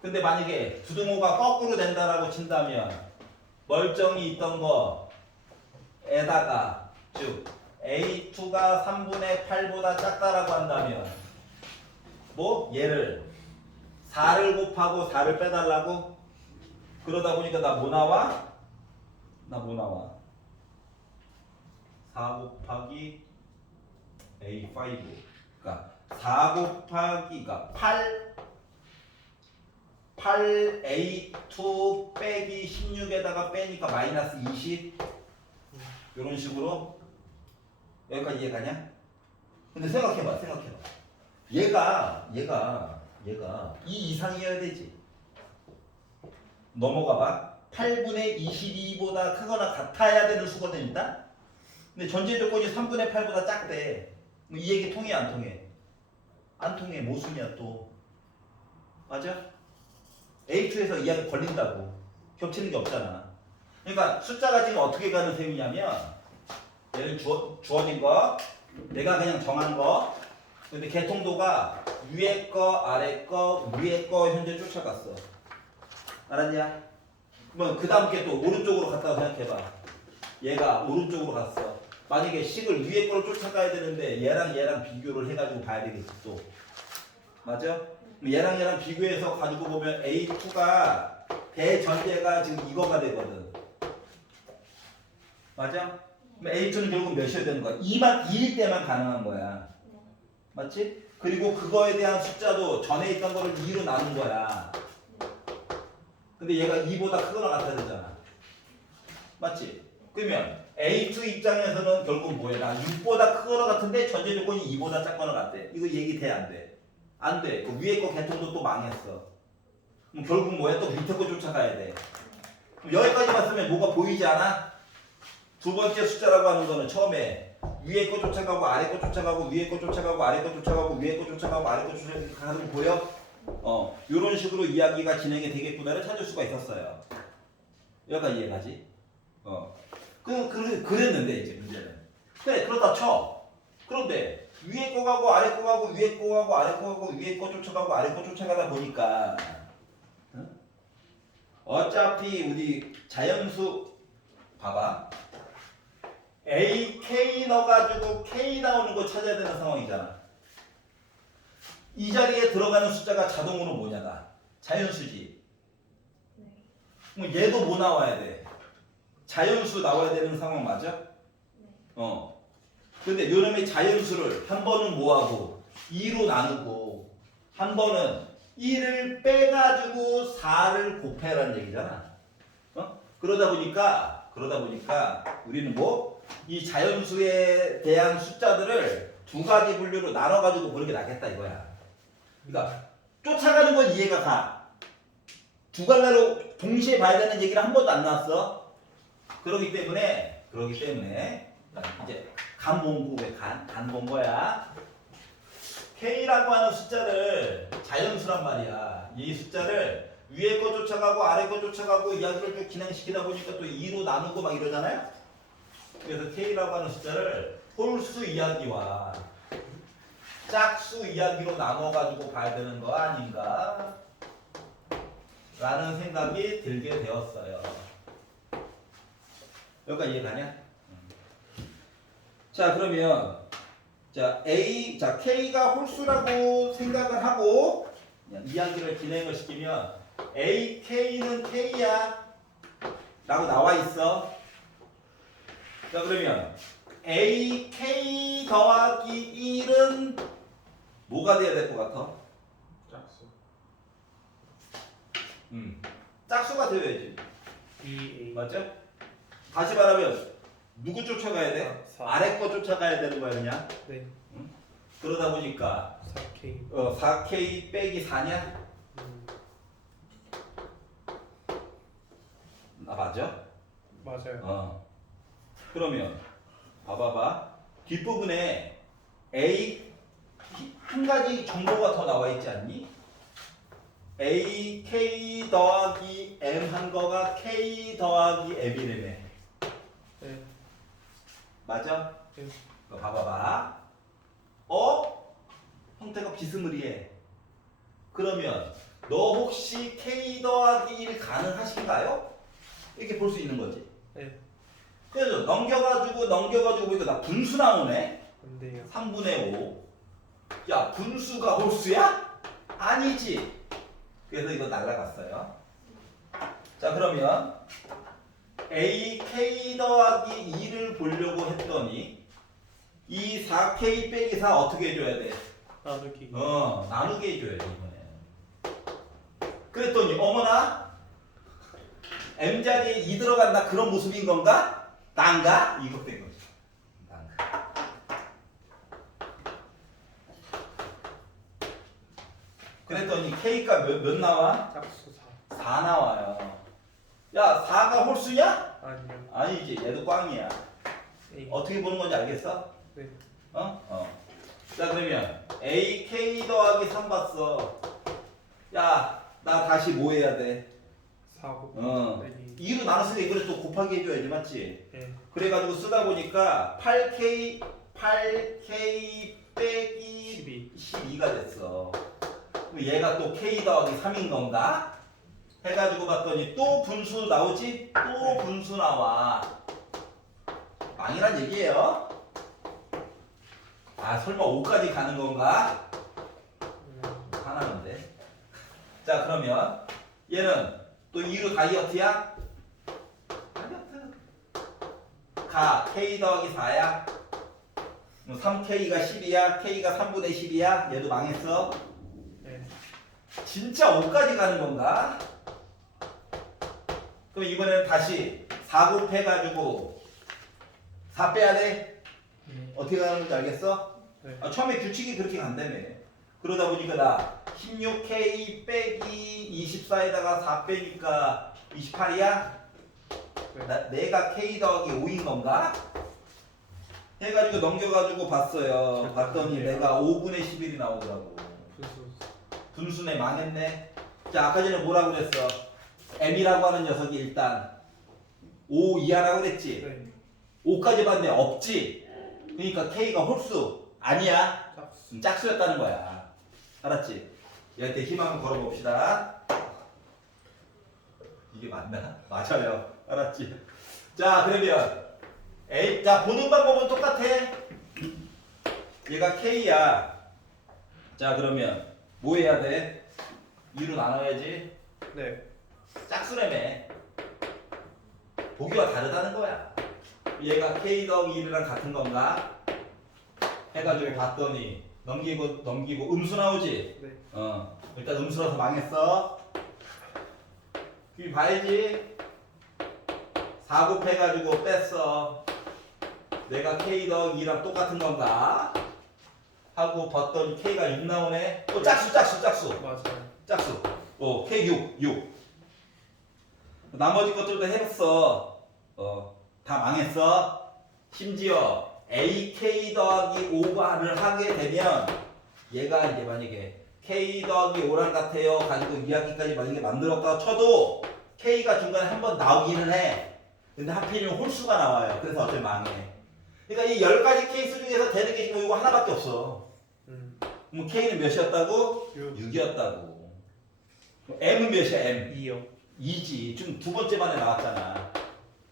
근데 만약에 부등호가 거꾸로 된다라고 친다면 멀쩡히 있던 거에다가 즉 A2가 3분의 8보다 작다라고 한다면 뭐 얘를 4를 곱하고 4를 빼달라고? 그러다 보니까 나 뭐 나와? 4 곱하기 A5 그러니까 4 곱하기가 8A2 빼기 16에다가 빼니까 마이너스 20 이런 식으로 여기까지 이해가냐? 근데 생각해봐 얘가 이 이상이어야 되지. 넘어가봐. 8분의 22보다 크거나 같아야 되는 수거든 일단. 근데 전제 조건이 3분의 8보다 작대. 이 얘기 통해 안 통해? 안 통해. 모순이야 또. 맞아? A2에서 이야기 걸린다고. 겹치는 게 없잖아. 그러니까 숫자가 지금 어떻게 가는 셈이냐면 얘는 주어진 거, 내가 그냥 정한 거. 근데 개통도가 위에 거, 아래 거, 위에 거 현재 쫓아갔어. 알았냐? 그러면 그 다음 게 또 오른쪽으로 갔다고 생각해봐. 얘가 오른쪽으로 갔어. 만약에 식을 위에 거로 쫓아가야 되는데 얘랑 비교를 해가지고 봐야 되겠지 또. 맞아? 그럼 얘랑 비교해서 가지고 보면 A2가 대전제가 지금 이거가 되거든. 맞아? 그럼 A2는 결국 몇이어야 되는 거야? 2일 때만 가능한 거야. 맞지? 그리고 그거에 대한 숫자도 전에 있던 거를 2로 나눈 거야. 근데 얘가 2보다 크거나 같아야 되잖아. 맞지? 그러면 A2 입장에서는 결국 뭐야? 나 6보다 크거나 같은데 전제 조건이 2보다 작거나 같대. 이거 얘기 돼? 안 돼? 안 돼. 그 위에 거 개통도 또 망했어. 그럼 결국 뭐야? 또 밑에 거 쫓아가야 돼. 그럼 여기까지만 쓰면 뭐가 보이지 않아? 두 번째 숫자라고 하는 거는 처음에 위에 거 쫓아가고 아래 거 쫓아가고 위에 거 쫓아가고 아래 거 쫓아가고 위에 거 쫓아가고 아래 거 쫓아가고 가는 거 보여? 이런 식으로 이야기가 진행이 되겠구나를 찾을 수가 있었어요. 여기까지 이해가지? 그랬는데 이제 문제는 그래 그렇다 쳐. 그런데 위에 거 가고 아래 거 가고 위에 거 가고 아래 거 가고 위에 거 쫓아가고 아래 거 쫓아가다 보니까 어차피 우리 자연수 봐봐. A, K 넣어가지고 K 나오는 거 찾아야 되는 상황이잖아. 이 자리에 들어가는 숫자가 자동으로 뭐냐다. 자연수지. 그럼 얘도 뭐 나와야 돼? 자연수 나와야 되는 상황 맞아? 근데 요놈의 자연수를 한 번은 뭐하고 2로 나누고 한 번은 1을 빼가지고 4를 곱해라는 얘기잖아. 그러다 보니까 우리는 뭐? 이 자연수에 대한 숫자들을 두 가지 분류로 나눠가지고 보는 게 낫겠다 이거야. 그러니까 쫓아가는 건 이해가 가. 두 갈래로 동시에 봐야 되는 얘기를 한 번도 안 나왔어. 그러기 때문에 이제 간 본고 왜 간 본 거야. K라고 하는 숫자를 자연수란 말이야. 이 숫자를 위에 거 쫓아가고 아래 거 쫓아가고 이야기를 쭉 진행시키다 보니까 또 2로 나누고 막 이러잖아요. 그래서 K라고 하는 숫자를 홀수 이야기와 짝수 이야기로 나눠가지고 봐야 되는 거 아닌가 라는 생각이 들게 되었어요. 여기까지 이해가냐? 자 그러면 K가 홀수라고 생각을 하고 이야기를 진행을 시키면 A, K는 K야 라고 나와 있어. 자 그러면 A, K 더하기 1은 뭐가 돼야 될 것 같아? 짝수. 짝수가 되어야지. 2A. 맞죠? 다시 말하면 누구 쫓아가야 돼? 4. 아래 거 쫓아가야 되는 거야 그냥. 네. 그러다 보니까 4K. 4K 빼기 4냐? 맞아? 맞아요. 그러면 봐봐봐. 뒷부분에 A 한 가지 정보가 더 나와 있지 않니? A, K 더하기 M 한 거가 K 더하기 M이라며. 네. 맞아? 네. 이거 봐봐봐. 형태가 비스무리해. 그러면 너 혹시 K 더하기 1 가능하신가요? 이렇게 볼 수 있는 거지. 네. 그래서 넘겨가지고 보니까 나 분수 나오네. 근데요. 3분의 5. 야 분수가 홀수야? 아니지. 그래서 이거 날라갔어요. 자 그러면 A, K 더하기 2를 보려고 했더니 이 4K 빼기 4 어떻게 해줘야 돼? 나누기. 나누게 해줘야지 이번에. 그랬더니 어머나 M자리에 2 들어간다 그런 모습인 건가? 난가? 이거 된 거지. 난가. 그랬더니 K가 몇 나와? 짝수 4. 4 나와요. 야 4가 홀수냐? 아니요. 아니지 얘도 꽝이야. A. 어떻게 보는 건지 알겠어? 네. 자 그러면 A, K 더하기 3 봤어. 야 나 다시 뭐 해야 돼? 4 곱. 어. 빼기. 2로 나눴으니까 이거를 또 곱하기 해줘야지, 맞지? 네. 그래가지고 쓰다 보니까 8K 빼기 12가 됐어. 그럼 얘가 또 K 더하기 3인 건가? 해가지고 봤더니 또 분수 나오지? 또 분수 나와. 망이란 얘기예요. 아, 설마 5까지 가는 건가? 하나인데. 자, 그러면 얘는 또 2로 다이어트야? 다이어트. 가, K 더하기 4야? 3K가 10이야? K가 3분의 10이야? 얘도 망했어? 네. 진짜 5까지 가는 건가? 그럼 이번에는 다시 4 곱해가지고 4 빼야 돼? 네. 어떻게 가는 건지 알겠어? 네. 아, 처음에 규칙이 그렇게 간다며. 그러다 보니까 나 16K 빼기 24에다가 4 빼니까 28이야? 네. 내가 K 더하기 5인 건가? 해가지고 넘겨가지고 봤어요. 봤더니 내가 5분의 11이 나오더라고. 분수. 분수네, 망했네. 자, 아까 전에 뭐라고 그랬어? M이라고 하는 녀석이 일단 5 이하라고 그랬지? 네. 5까지 봤는데 없지? 그러니까 K가 홀수 아니야. 짝수. 짝수였다는 거야. 알았지? 얘한테 힘 한번 걸어봅시다. 이게 맞나? 맞아요. 알았지? 자, 그러면 A, 자, 보는 방법은 똑같아. 얘가 K야. 자, 그러면 뭐 해야 돼? 2로 나눠야지. 네. 짝수라며. 보기와 다르다는 거야. 얘가 K 더하기 1이랑 같은 건가? 해가지고 봤더니 넘기고 음수 나오지? 네. 일단 음수라서 망했어. 이 봐야지. 4 곱해가지고 뺐어. 내가 K 더하기 2랑 똑같은 건가? 하고 봤더니 K가 6 나오네. 짝수. 맞아요. 짝수. K 6. 나머지 것들도 해봤어. 다 망했어. 심지어 AK 더하기 5를 하게 되면 얘가 이제 만약에 K 더하기 5랑 같아요 가지고 2학기까지 만약에 만들었다 쳐도 K가 중간에 한 번 나오기는 해. 근데 하필이면 홀수가 나와요. 그래서 어차피 망해. 그러니까 이 10가지 케이스 중에서 되는 게 지금 이거 하나밖에 없어. 그럼 K는 몇이었다고? 6이었다고. M은 몇이야? M? 2요. 2지. 지금 두 번째 만에 나왔잖아.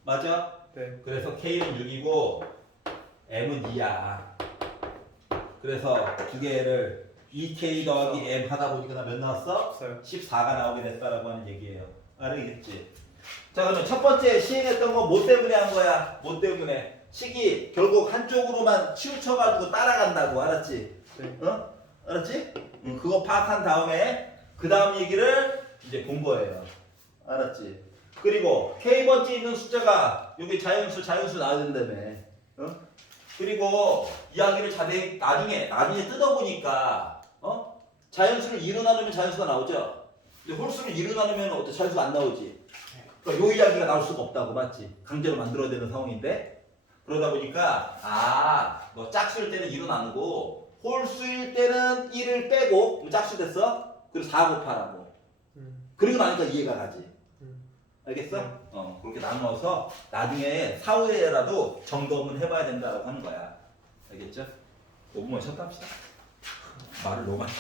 맞아? 네. 그래서 K는 6이고 M은 2야. 그래서 두 개를 2K 더하기 M 하다 보니까 나 몇 나왔어? 없어요. 14가 나오게 됐다라고 하는 얘기예요. 알겠지? 자, 그러면 첫 번째 시행했던 거 뭐 때문에 한 거야? 뭐 때문에? 식이 결국 한쪽으로만 치우쳐가지고 따라간다고. 알았지? 네. 알았지? 그거 파악한 다음에 그 다음 얘기를 이제 본 거예요. 알았지? 그리고 K번째 있는 숫자가 여기 자연수 나와야 된다며. 그리고 이야기를 자세히 나중에 뜯어보니까 자연수를 2로 나누면 자연수가 나오죠? 근데 홀수를 2로 나누면 어때? 자연수가 안 나오지? 그러니까 요 이야기가 나올 수가 없다고, 맞지? 강제로 만들어야 되는 상황인데 그러다 보니까 너 짝수일 때는 2로 나누고 홀수일 때는 1을 빼고 그럼 짝수 됐어? 그리고 4 곱하라고. 그리고 나니까 이해가 가지. 알겠어? 네. 그렇게 나누어서 나중에 사후에라도 점검은 해봐야 된다고 하는 거야. 알겠죠? 5분만 쉬었다 합시다. 말을 너무 많이.